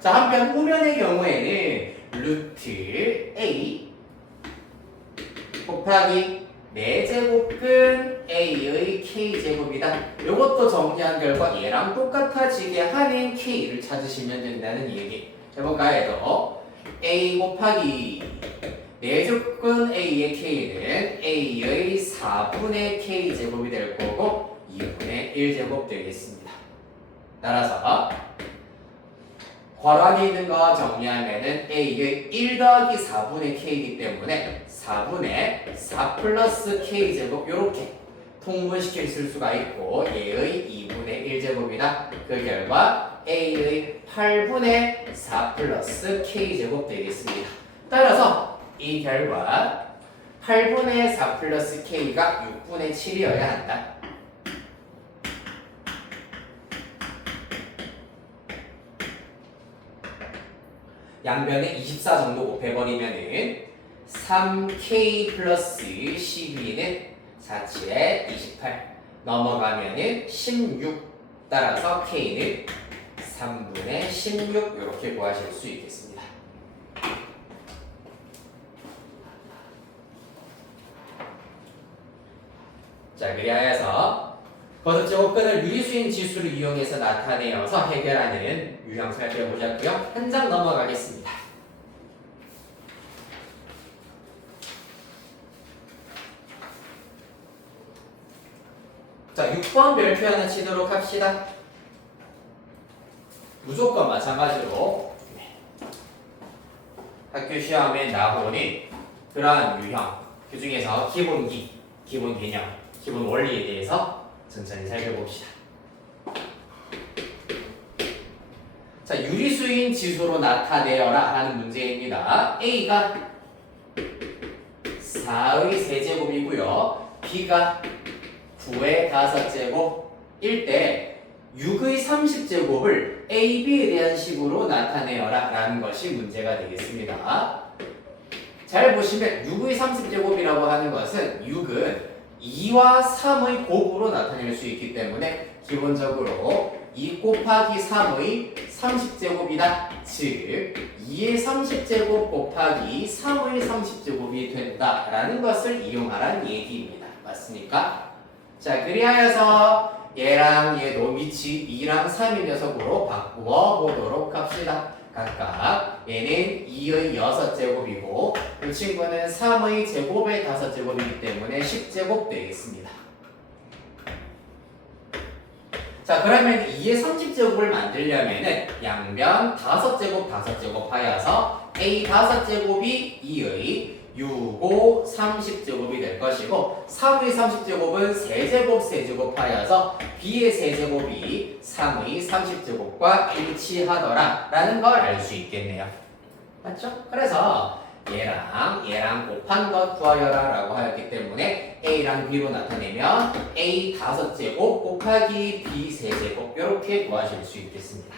자, 한편 후면의 경우에는 루트 a 곱하기 4제곱은 a의 k제곱이다. 이것도 정리한 결과 얘랑 똑같아지게 하는 k를 찾으시면 된다는 얘기. 해볼까요? 또 a 곱하기 4제곱은 a의 k는 a의 4분의 k제곱이 될 거고 2분의 1제곱 되겠습니다. 따라서 괄호 안에 있는 거 정리하면은 a의 1 더하기 4분의 k이기 때문에 4분의 4 플러스 k제곱 이렇게 통분시킬 수가 있고 얘의 2분의 1제곱이다. 그 결과 a의 8분의 4 플러스 k제곱 되겠습니다. 따라서 이 결과 8분의 4 플러스 k가 6분의 7이어야 한다. 양변에 24 정도 곱해버리면은 3k 플러스 12는 4,7에 28 넘어가면은 16 따라서 k는 3분의 16 이렇게 구하실 수 있겠습니다. 자, 그리하여서 거듭제곱근을 유리수인 지수를 이용해서 나타내어서 해결하는 유형 살펴보자고요. 한 장 넘어가겠습니다. 자, 6번 별표 하나 치도록 합시다. 무조건 마찬가지로 학교 시험에 나오는 그러한 유형, 그 중에서 기본기, 기본 개념, 기본 원리에 대해서 천천히 살펴봅시다. 자, 유리수인 지수로 나타내어라 하는 문제입니다. A가 4의 세제곱이고요. B가 9의 5제곱일 때 6의 30제곱을 A, B에 대한 식으로 나타내어라 라는 것이 문제가 되겠습니다. 잘 보시면 6의 30제곱이라고 하는 것은 6은 2와 3의 곱으로 나타낼 수 있기 때문에 기본적으로 2 곱하기 3의 30제곱이다. 즉 2의 30제곱 곱하기 3의 30제곱이 된다라는 것을 이용하라는 얘기입니다. 맞습니까? 자, 그리하여서 얘랑 얘도 위치 2랑 3의 녀석으로 바꾸어 보도록 합시다. 각각 얘는 2의 6제곱이고 이 친구는 3의 제곱의 5제곱이기 때문에 10제곱 되겠습니다. 자, 그러면 2의 30제곱을 만들려면은 양변 5제곱 5제곱 하여서 A 5제곱이 2의 6, 5, 30제곱이 될 것이고 3의 30제곱은 세제곱 세제곱 하여서 B의 세제곱이 3의 30제곱과 일치하더라 라는 걸 알 수 있겠네요. 맞죠? 그래서 얘랑 곱한 것 구하여라 라고 하였기 때문에 A랑 B로 나타내면 A 5제곱 곱하기 B 세제곱 이렇게 구하실 수 있겠습니다.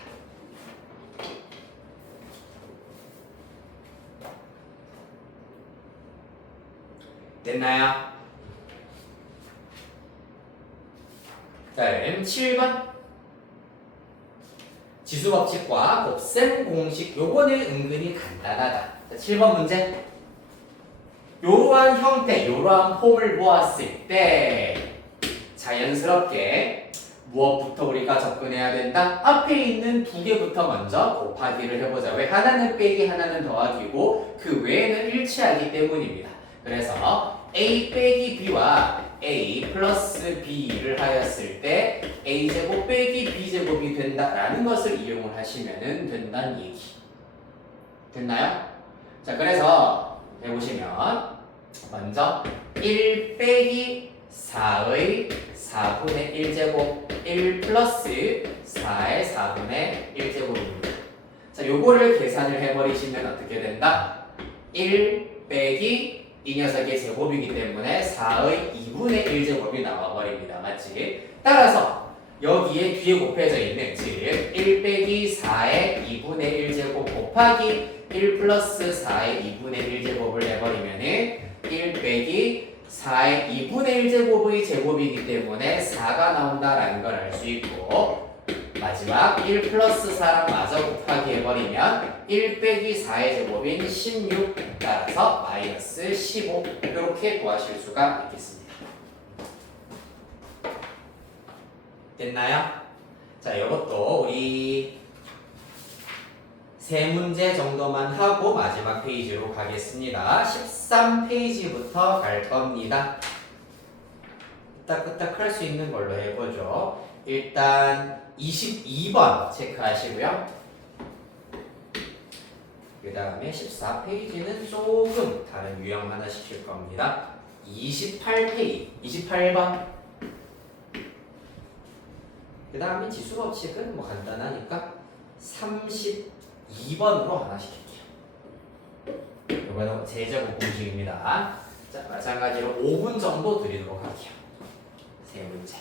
됐나요? 자, 그럼 7번 지수법칙과 곱셈 공식 요거는 은근히 간단하다. 자, 7번 문제 요러한 형태, 요러한 폼을 모았을 때 자연스럽게 무엇부터 우리가 접근해야 된다? 앞에 있는 두 개부터 먼저 곱하기를 해보자. 왜? 하나는 빼기, 하나는 더하기고 그 외에는 일치하기 때문입니다. 그래서 A 빼기 B와 A 플러스 B를 하였을 때 A제곱 빼기 B제곱이 된다라는 것을 이용을 하시면 된다는 얘기. 됐나요? 자, 그래서 해보시면 먼저 1 빼기 4의 4분의 1제곱 1 플러스 4의 4분의 1제곱입니다. 자, 요거를 계산을 해버리시면 어떻게 된다? 1 빼기 이 녀석의 제곱이기 때문에 4의 2분의 1제곱이 나와버립니다. 맞지? 따라서 여기에 뒤에 곱해져 있는 즉 1 빼기 4의 2분의 1제곱 곱하기 1 플러스 4의 2분의 1제곱을 내버리면은 1 빼기 4의 2분의 1제곱의 제곱이기 때문에 4가 나온다라는 걸 알 수 있고 마지막 1 플러스 4랑 마저 곱하기 해버리면 1 빼기 4의 제곱인 16 따라서 마이너스 15 이렇게 구하실 수가 있겠습니다. 됐나요? 자, 이것도 우리 세 문제 정도만 하고 마지막 페이지로 가겠습니다. 13페이지부터 갈 겁니다. 끄딱끄딱 할 수 있는 걸로 해보죠. 일단 22번 체크하시고요. 그 다음에 14페이지는 조금 다른 유형 하나 시킬 겁니다. 28번. 그 다음에 지수 법칙은 뭐 간단하니까 32번으로 하나 시킬게요. 이거는 제제곱 공식입니다. 자, 마찬가지로 5분 정도 드리도록 할게요. 세 문제.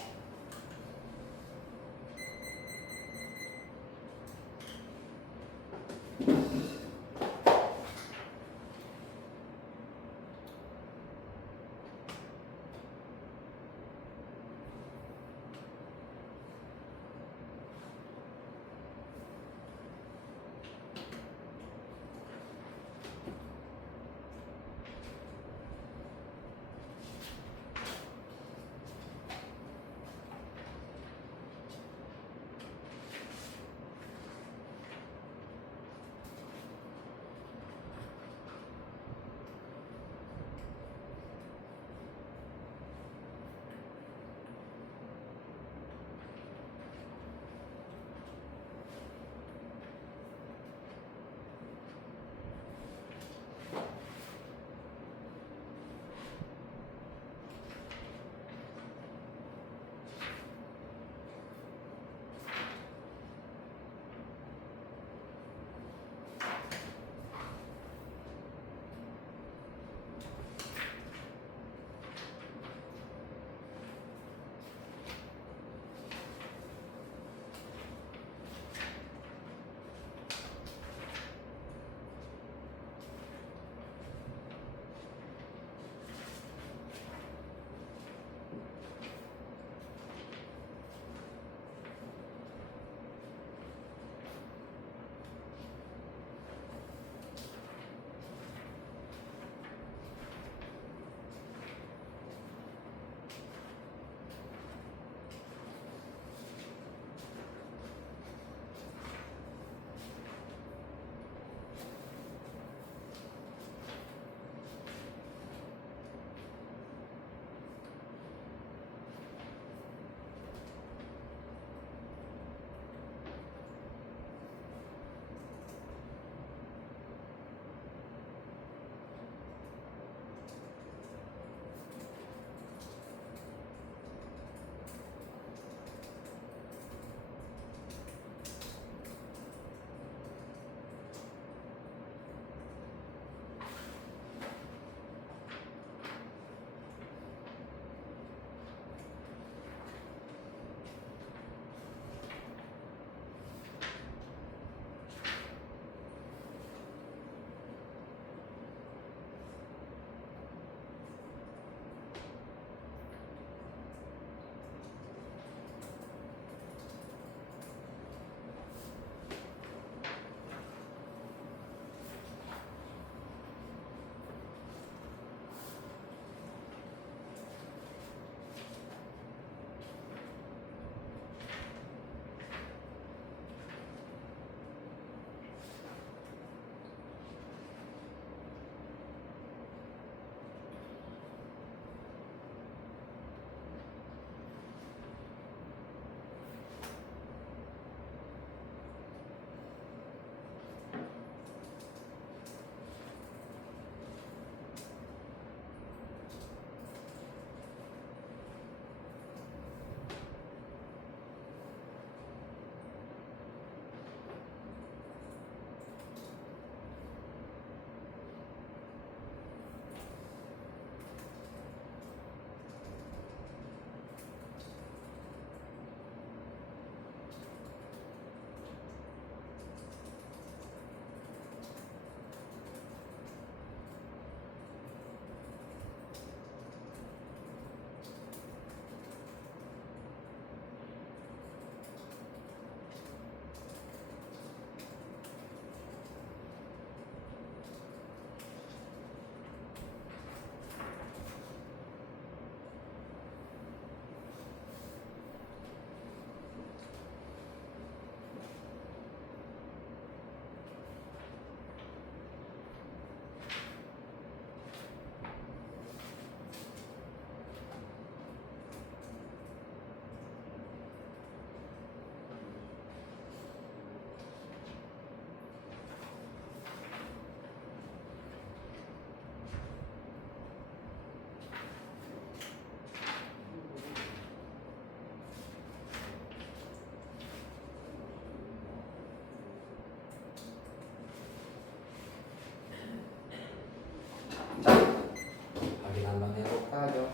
한번 해볼까요?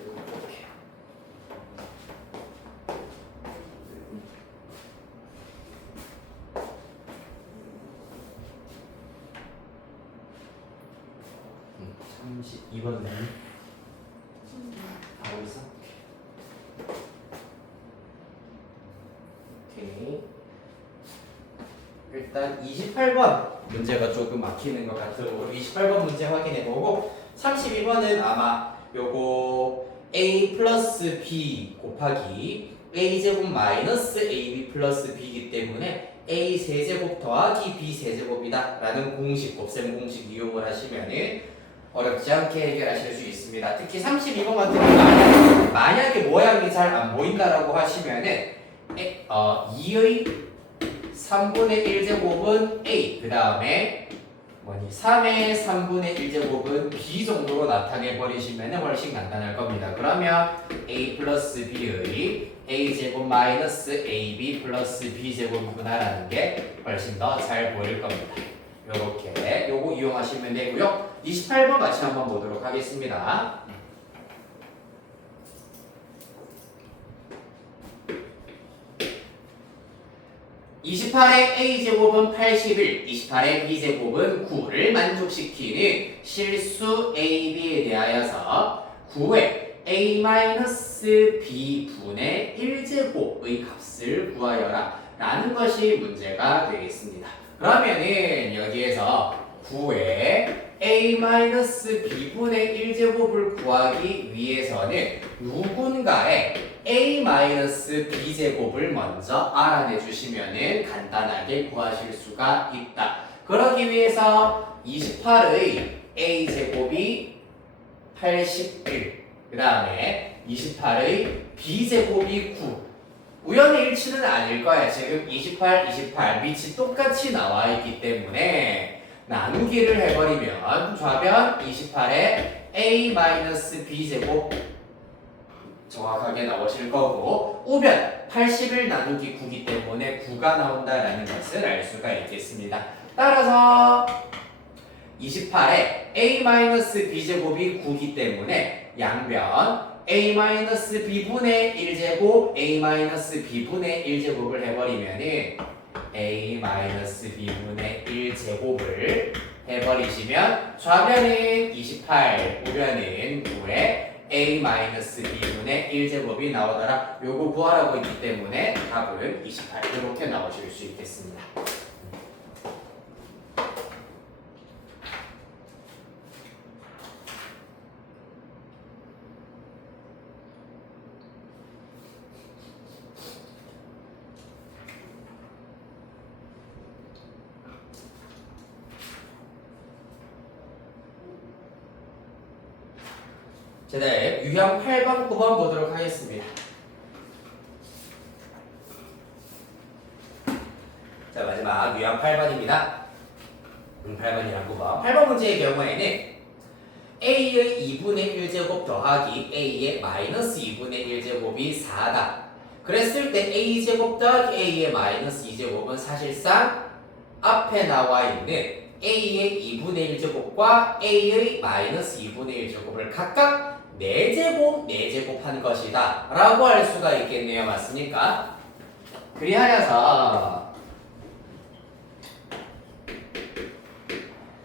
이렇게. 음, 32번 네. 다 어디서? 오케이. 일단 28번 문제가 조금 막히는 것 같으므로 28번 문제 확인해보고 32번은 아마 요거 a 플러스 b 곱하기 a제곱 마이너스 ab 플러스 b이기 때문에 a 세제곱 더하기 b 세제곱이다 라는 공식, 곱셈 공식 이용을 하시면은 어렵지 않게 해결하실 수 있습니다. 특히 32번 같은 경우는 만약에 모양이 잘 안 보인다라고 하시면은 2의 3분의 1제곱은 a, 그 다음에 3의 3분의 1제곱은 b 정도로 나타내 버리시면 훨씬 간단할 겁니다. 그러면 a 플러스 b의 a제곱 마이너스 ab 플러스 b제곱이구나라는 게 훨씬 더 잘 보일 겁니다. 요렇게 요거 이용하시면 되고요. 28번 같이 한번 보도록 하겠습니다. 28의 a제곱은 81, 28의 b제곱은 9를 만족시키는 실수 ab에 대하여서 9의 a-b분의 1제곱의 값을 구하여라 라는 것이 문제가 되겠습니다. 그러면은 여기에서 9의 a-b분의 1제곱을 구하기 위해서는 누군가의 a-b제곱을 먼저 알아내 주시면은 간단하게 구하실 수가 있다. 그러기 위해서 28의 a제곱이 81, 그 다음에 28의 b제곱이 9. 우연의 일치는 아닐 거야. 지금 28, 28 밑이 똑같이 나와 있기 때문에 나누기를 해버리면 좌변 28의 a-b제곱 정확하게 나오실 거고 우변 80을 나누기 9기 때문에 9가 나온다라는 것을 알 수가 있겠습니다. 따라서 28에 a-b제곱이 9기 때문에 양변 a-b분의 1제곱 a-b분의 1제곱을 해버리면은 a-b분의 1제곱을 해버리시면 좌변은 28, 우변은 9에 a-b분의 1제곱이 나오더라. 요거 구하라고 했기 때문에 답은 28 이렇게 나오실 수 있겠습니다. 자, 다음 유형 8번, 9번 보도록 하겠습니다. 자, 마지막 유형 8번입니다. 8번이랑 9번. 8번 문제의 경우에는 a의 2분의 1제곱 더하기 a의 마이너스 2분의 1제곱이 4다. 그랬을 때 a제곱 더하기 a의 마이너스 2제곱은 사실상 앞에 나와 있는 a의 2분의 1제곱과 a의 마이너스 2분의 1제곱을 각각 4제곱, 4제곱 한 것이다 라고 할 수가 있겠네요. 맞습니까? 그리하여서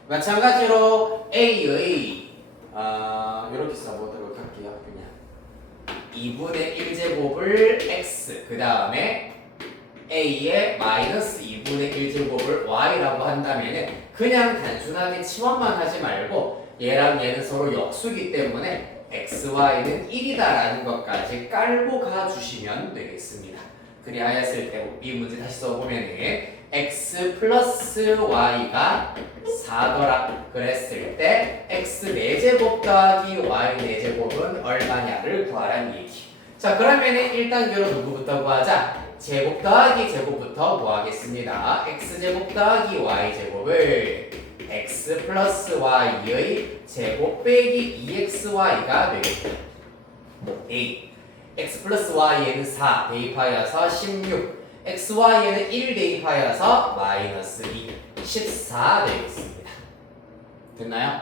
마찬가지로 a의 이렇게 써보도록 할게요. 그냥 2분의 1제곱을 x, 그 다음에 a의 마이너스 2분의 1제곱을 y라고 한다면 그냥 단순하게 치환만 하지 말고 얘랑 얘는 서로 역수기 때문에 x, y는 1이다라는 것까지 깔고 가주시면 되겠습니다. 그리하였을 때 이 문제 다시 써보면 x 플러스 y가 4더라 그랬을 때 x 4제곱 더하기 y 4제곱은 얼마냐를 구하라는 얘기. 자, 그러면 1단계로 누구부터 구하자? 제곱 더하기 제곱부터 구하겠습니다. x제곱 더하기 y제곱을 x 플러스 y의 제곱 빼기 2xy가 되겠다. a x 플러스 y에는 4 대입하여서 16, xy에는 1 대입하여서 마이너스 2, 14 되겠습니다. 됐나요?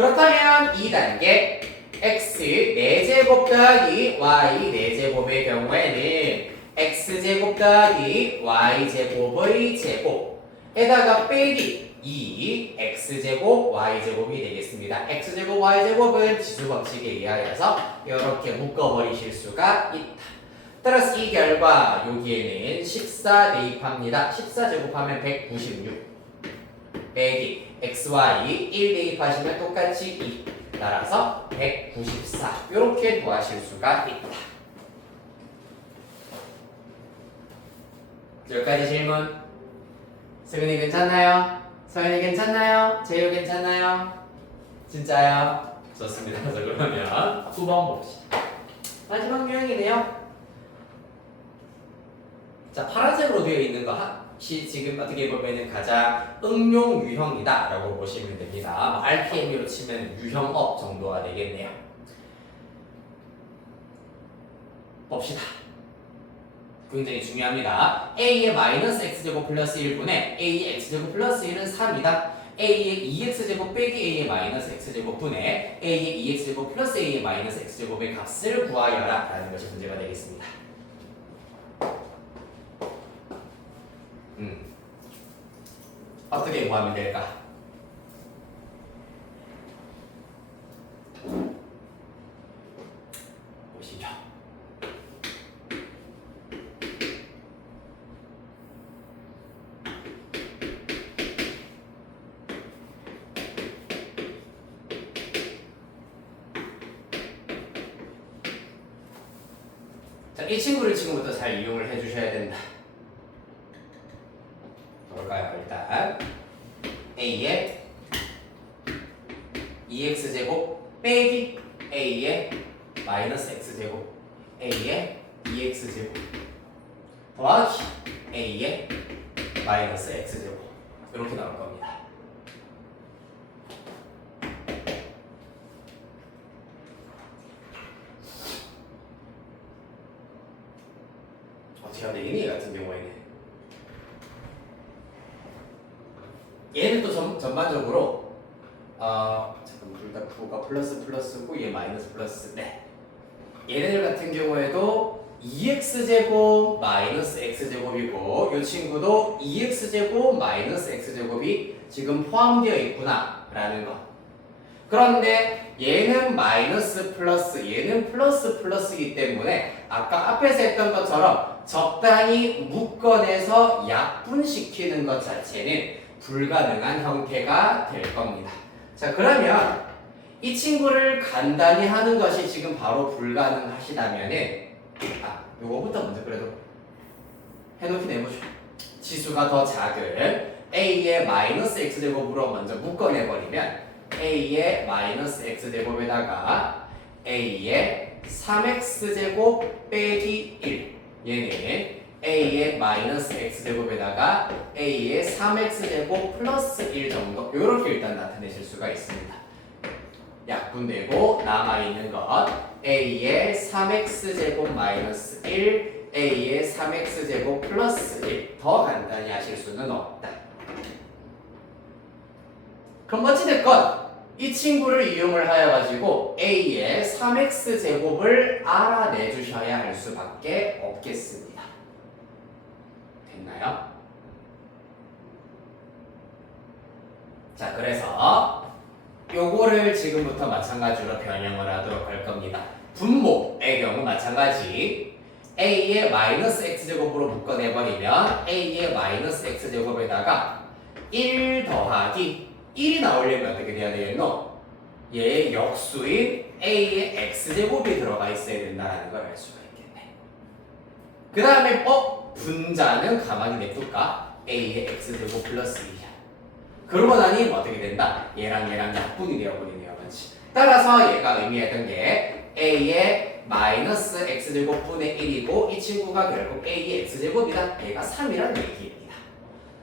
그렇다면 2단계 x 4제곱 더하기 y 4제곱의 경우에는 x제곱 더하기 y제곱의 제곱에다가 빼기 2 x제곱 y제곱이 되겠습니다. x제곱 y제곱은 지수법칙에 의하여서 이렇게 묶어버리실 수가 있다. 따라서 이 결과 여기에는 14 대입합니다. 14 제곱하면 196 빼기 xy 1 대입하시면 똑같이 2 따라서 194 이렇게 구하실 수가 있다. 여기까지 질문. 승은이 괜찮나요? 서현이 괜찮나요? 재유 괜찮나요? 진짜요? 좋습니다. 그래서 그러면 9번 봅시다. 마지막 유형이네요. 자, 파란색으로 되어 있는 것이 지금 어떻게 보면 가장 응용 유형이다 라고 보시면 됩니다. RPM으로 치면 유형업 정도가 되겠네요. 봅시다. 굉장히 중요합니다. A의 마이너스 x제곱 플러스 1분의 A의 x제곱 플러스 1은 3이다. A의 2x제곱 빼기 A의 마이너스 x제곱 분의 A의 2x제곱 플러스 A의 마이너스 x제곱의 값을 구하여라 라는 것이 문제가 되겠습니다. 어떻게 구하면 될까? 보시죠. 자, 이 친구를 지금부터 잘 이용을 해주셔야 된다. 볼까요? 일단 A의 2x제곱 빼기 A의 마이너스 x제곱 A의 2x제곱 더하기 A의 마이너스 x제곱 이렇게 나올 겁니다. 어떻게 하면 되겠니? 이 같은 경우에는 얘는 또 전반적으로 잠깐만 둘 다 9가 플러스고 얘 마이너스 플러스 네. 얘네들 같은 경우에도 2x제곱 마이너스 x제곱이고 이 친구도 2x제곱 마이너스 x제곱이 지금 포함되어 있구나 라는 거. 그런데 얘는 마이너스 플러스 얘는 플러스 플러스이기 때문에 아까 앞에서 했던 것처럼 적당히 묶어내서 약분시키는 것 자체는 불가능한 형태가 될 겁니다. 자, 그러면 이 친구를 간단히 하는 것이 지금 바로 불가능하시다면은 요거부터 먼저 그래도 해놓긴 해보죠. 지수가 더 작은 A의 마이너스 X제곱으로 먼저 묶어내버리면 A의 마이너스 X제곱에다가 A의 3X제곱 빼기 1 얘는 A의 마이너스 X제곱에다가 A의 3X제곱 플러스 1 정도 이렇게 일단 나타내실 수가 있습니다. 약분되고 남아있는 것 A의 3X제곱 마이너스 1 A의 3X제곱 플러스 1 더 간단히 하실 수는 없다. 그럼 어찌됐건 이 친구를 이용을 하여 가지고 A의 3X제곱을 알아내 주셔야 할 수밖에 없겠습니다. 됐나요? 자, 그래서 요거를 지금부터 마찬가지로 변형을 하도록 할 겁니다. 분모의 경우 마찬가지 A의 마이너스 X제곱으로 묶어내버리면 A의 마이너스 X제곱에다가 1 더하기 1이 나오려면 어떻게 돼야 되겠노? 얘의 역수인 A의 X제곱이 들어가 있어야 된다는 걸 알 수가 있겠네. 그 다음에 분자는 가만히 냅둘까? A의 X제곱 플러스 2야. 그러고 나니 어떻게 된다? 얘랑 약분이 되어버리네요. 그렇지? 따라서 얘가 의미했던 게 A의 마이너스 X제곱 분의 1이고 이 친구가 결국 A의 X제곱이다. 얘가 3이라는 얘기입니다.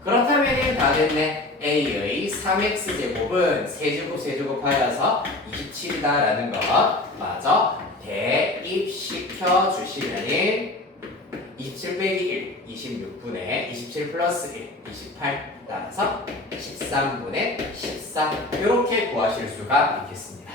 그렇다면 다 됐네. A의 3X제곱은 세제곱 하여서 27이다 라는 거 마저 대입시켜 주시면은 27 빼기 1, 26분의 27 플러스 1, 28 따라서 13분의 14 이렇게 구하실 수가 있겠습니다.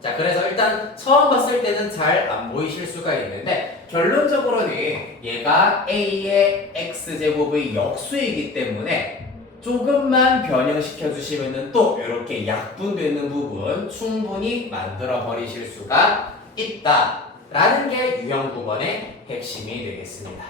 자, 그래서 일단 처음 봤을 때는 잘 안 보이실 수가 있는데 결론적으로는 얘가 a의 x제곱의 역수이기 때문에 조금만 변형시켜 주시면은 또 이렇게 약분되는 부분 충분히 만들어 버리실 수가 있다라는 게 유형 9번의 핵심이 되겠습니다.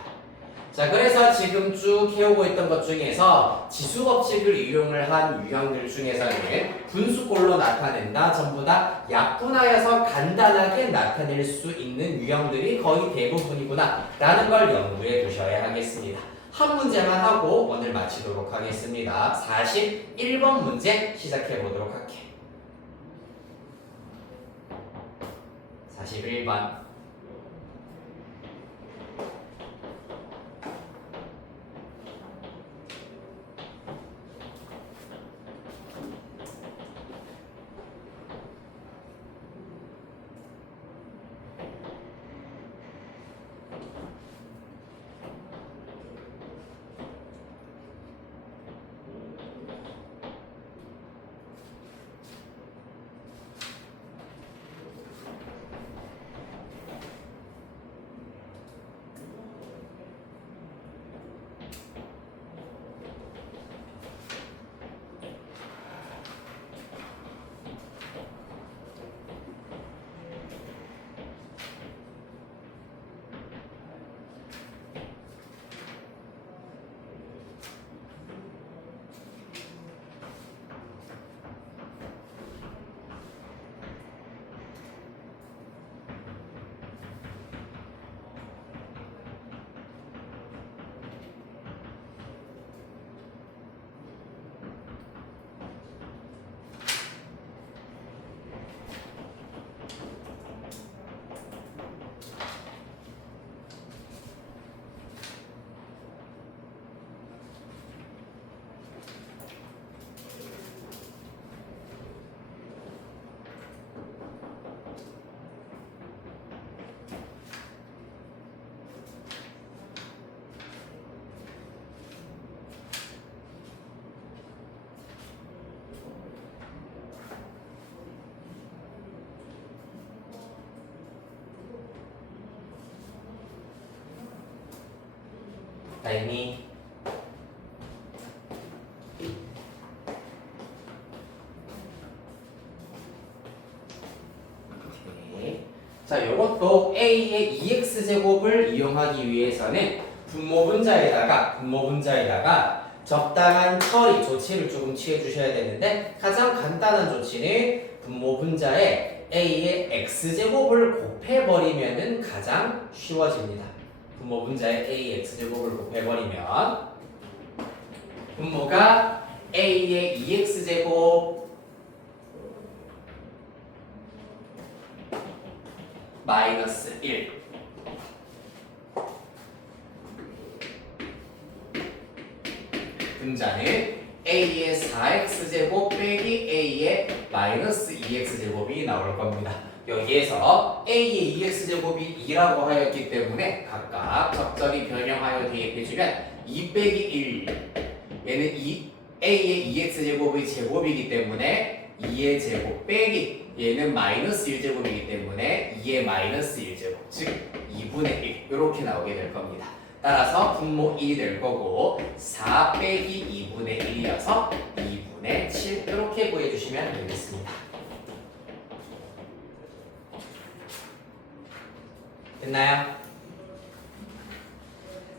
자, 그래서 지금 쭉 해오고 있던 것 중에서 지수법칙을 이용을 한 유형들 중에서는 분수꼴로 나타낸다, 전부 다 약분하여서 간단하게 나타낼 수 있는 유형들이 거의 대부분이구나 라는 걸 연구해 두셔야 하겠습니다. 한 문제만 하고 오늘 마치도록 하겠습니다. 41번 문제 시작해 보도록 할게요. 41번. 다행히 자, 요것도 a의 2x제곱을 이용하기 위해서는 분모분자에다가 적당한 처리 조치를 조금 취해 주셔야 되는데 가장 간단한 조치는 분모분자에 a의 x제곱을 곱해버리면은 가장 쉬워집니다. 분모분자에 a의 x제곱을 곱해버리면 분모가 a의 2x제곱 마이너스 1 분자는 a의 4x제곱 빼기 a의 마이너스 2x제곱이 나올 겁니다. 여기에서 a의 2x제곱이 2라고 하였기 때문에 각각 적절히 변형하여 대입해주면 2 빼기 1 얘는 a의 2x제곱의 제곱이기 때문에 2의 제곱 빼기 얘는 마이너스 1제곱이기 때문에 2의 마이너스 1제곱 즉 2분의 1 이렇게 나오게 될 겁니다. 따라서 분모 1이 될 거고 4 빼기 2분의 1이어서 2분의 7 이렇게 구해주시면 되겠습니다. 됐나요?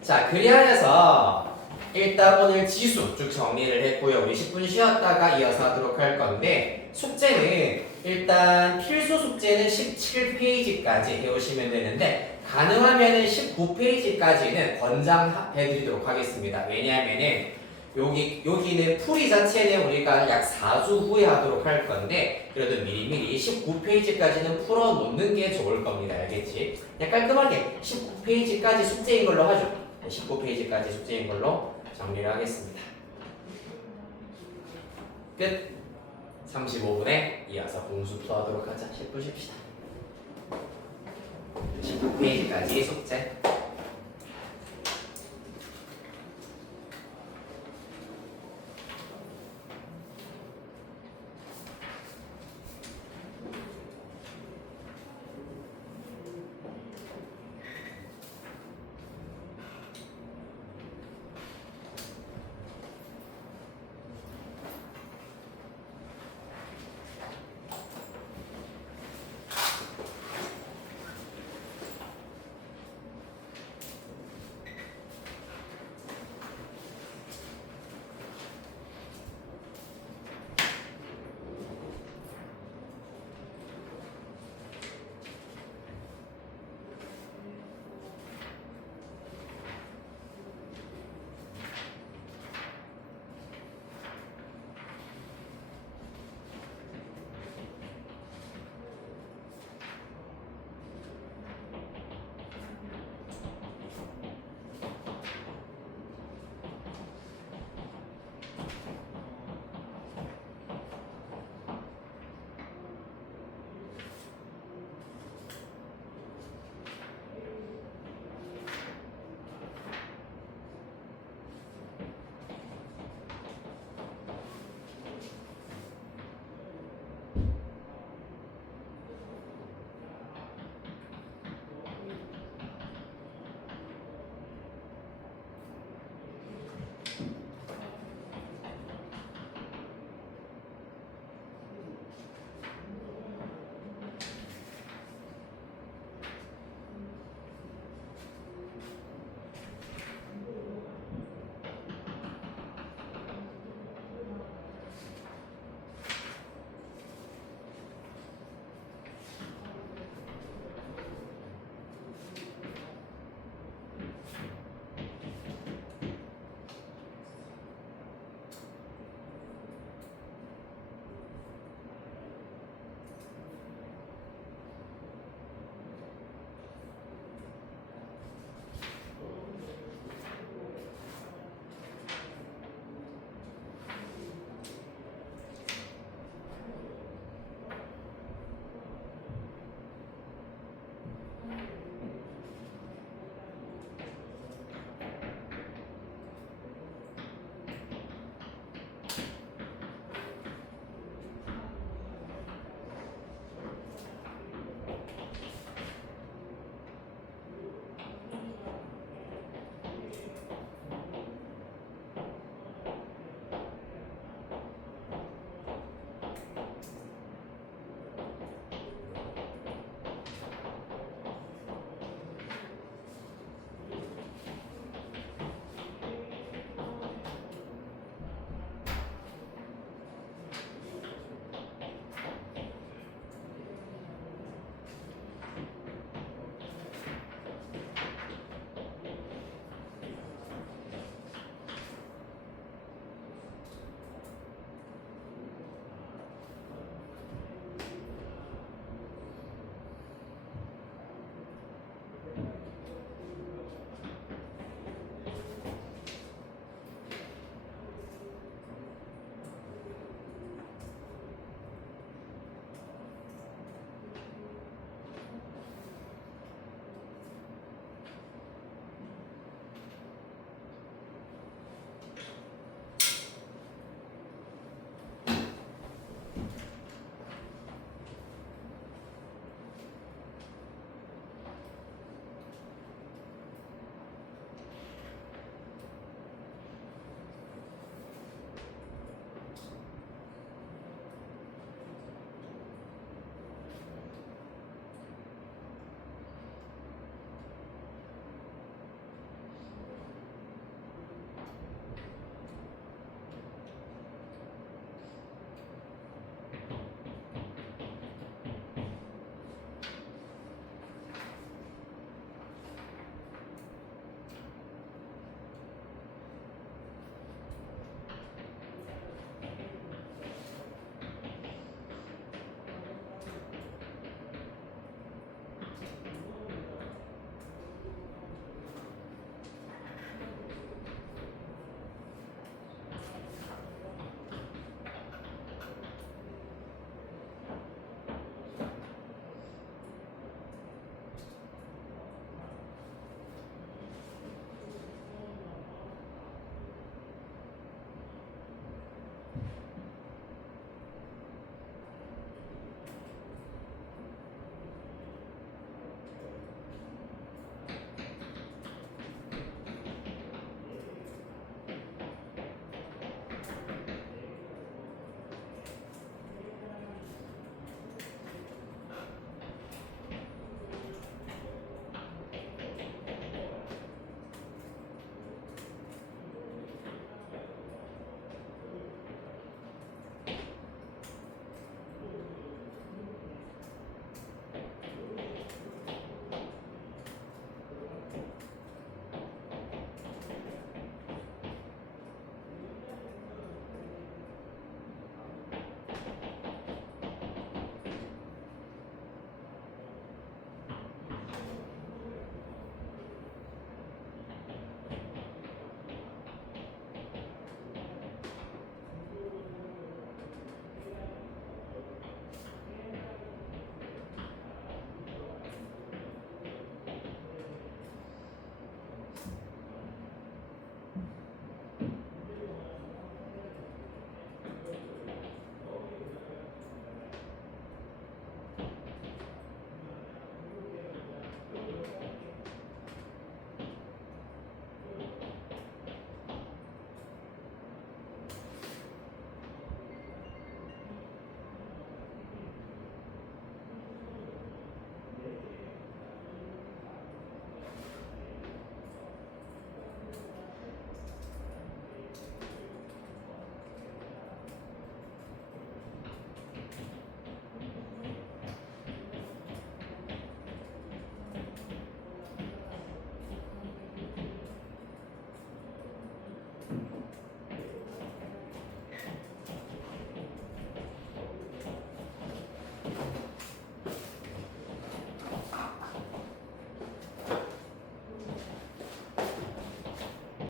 자, 그리하여서 일단 오늘 지수 쭉 정리를 했고요. 우리 10분 쉬었다가 이어서 하도록 할 건데 숙제는 일단 필수 숙제는 17페이지까지 해오시면 되는데 가능하면은 19페이지까지는 권장해드리도록 하겠습니다. 왜냐하면은 여기는 풀이 자체는 우리가 약 4주 후에 하도록 할 건데 그래도 미리미리 19페이지까지는 풀어놓는 게 좋을 겁니다. 알겠지? 그냥 깔끔하게 19페이지까지 숙제인 걸로 하죠. 19페이지까지 숙제인 걸로 정리를 하겠습니다. 끝! 35분에 이어서 공수 풀어하도록 하자. 10분 쉽시다. 19페이지까지 숙제.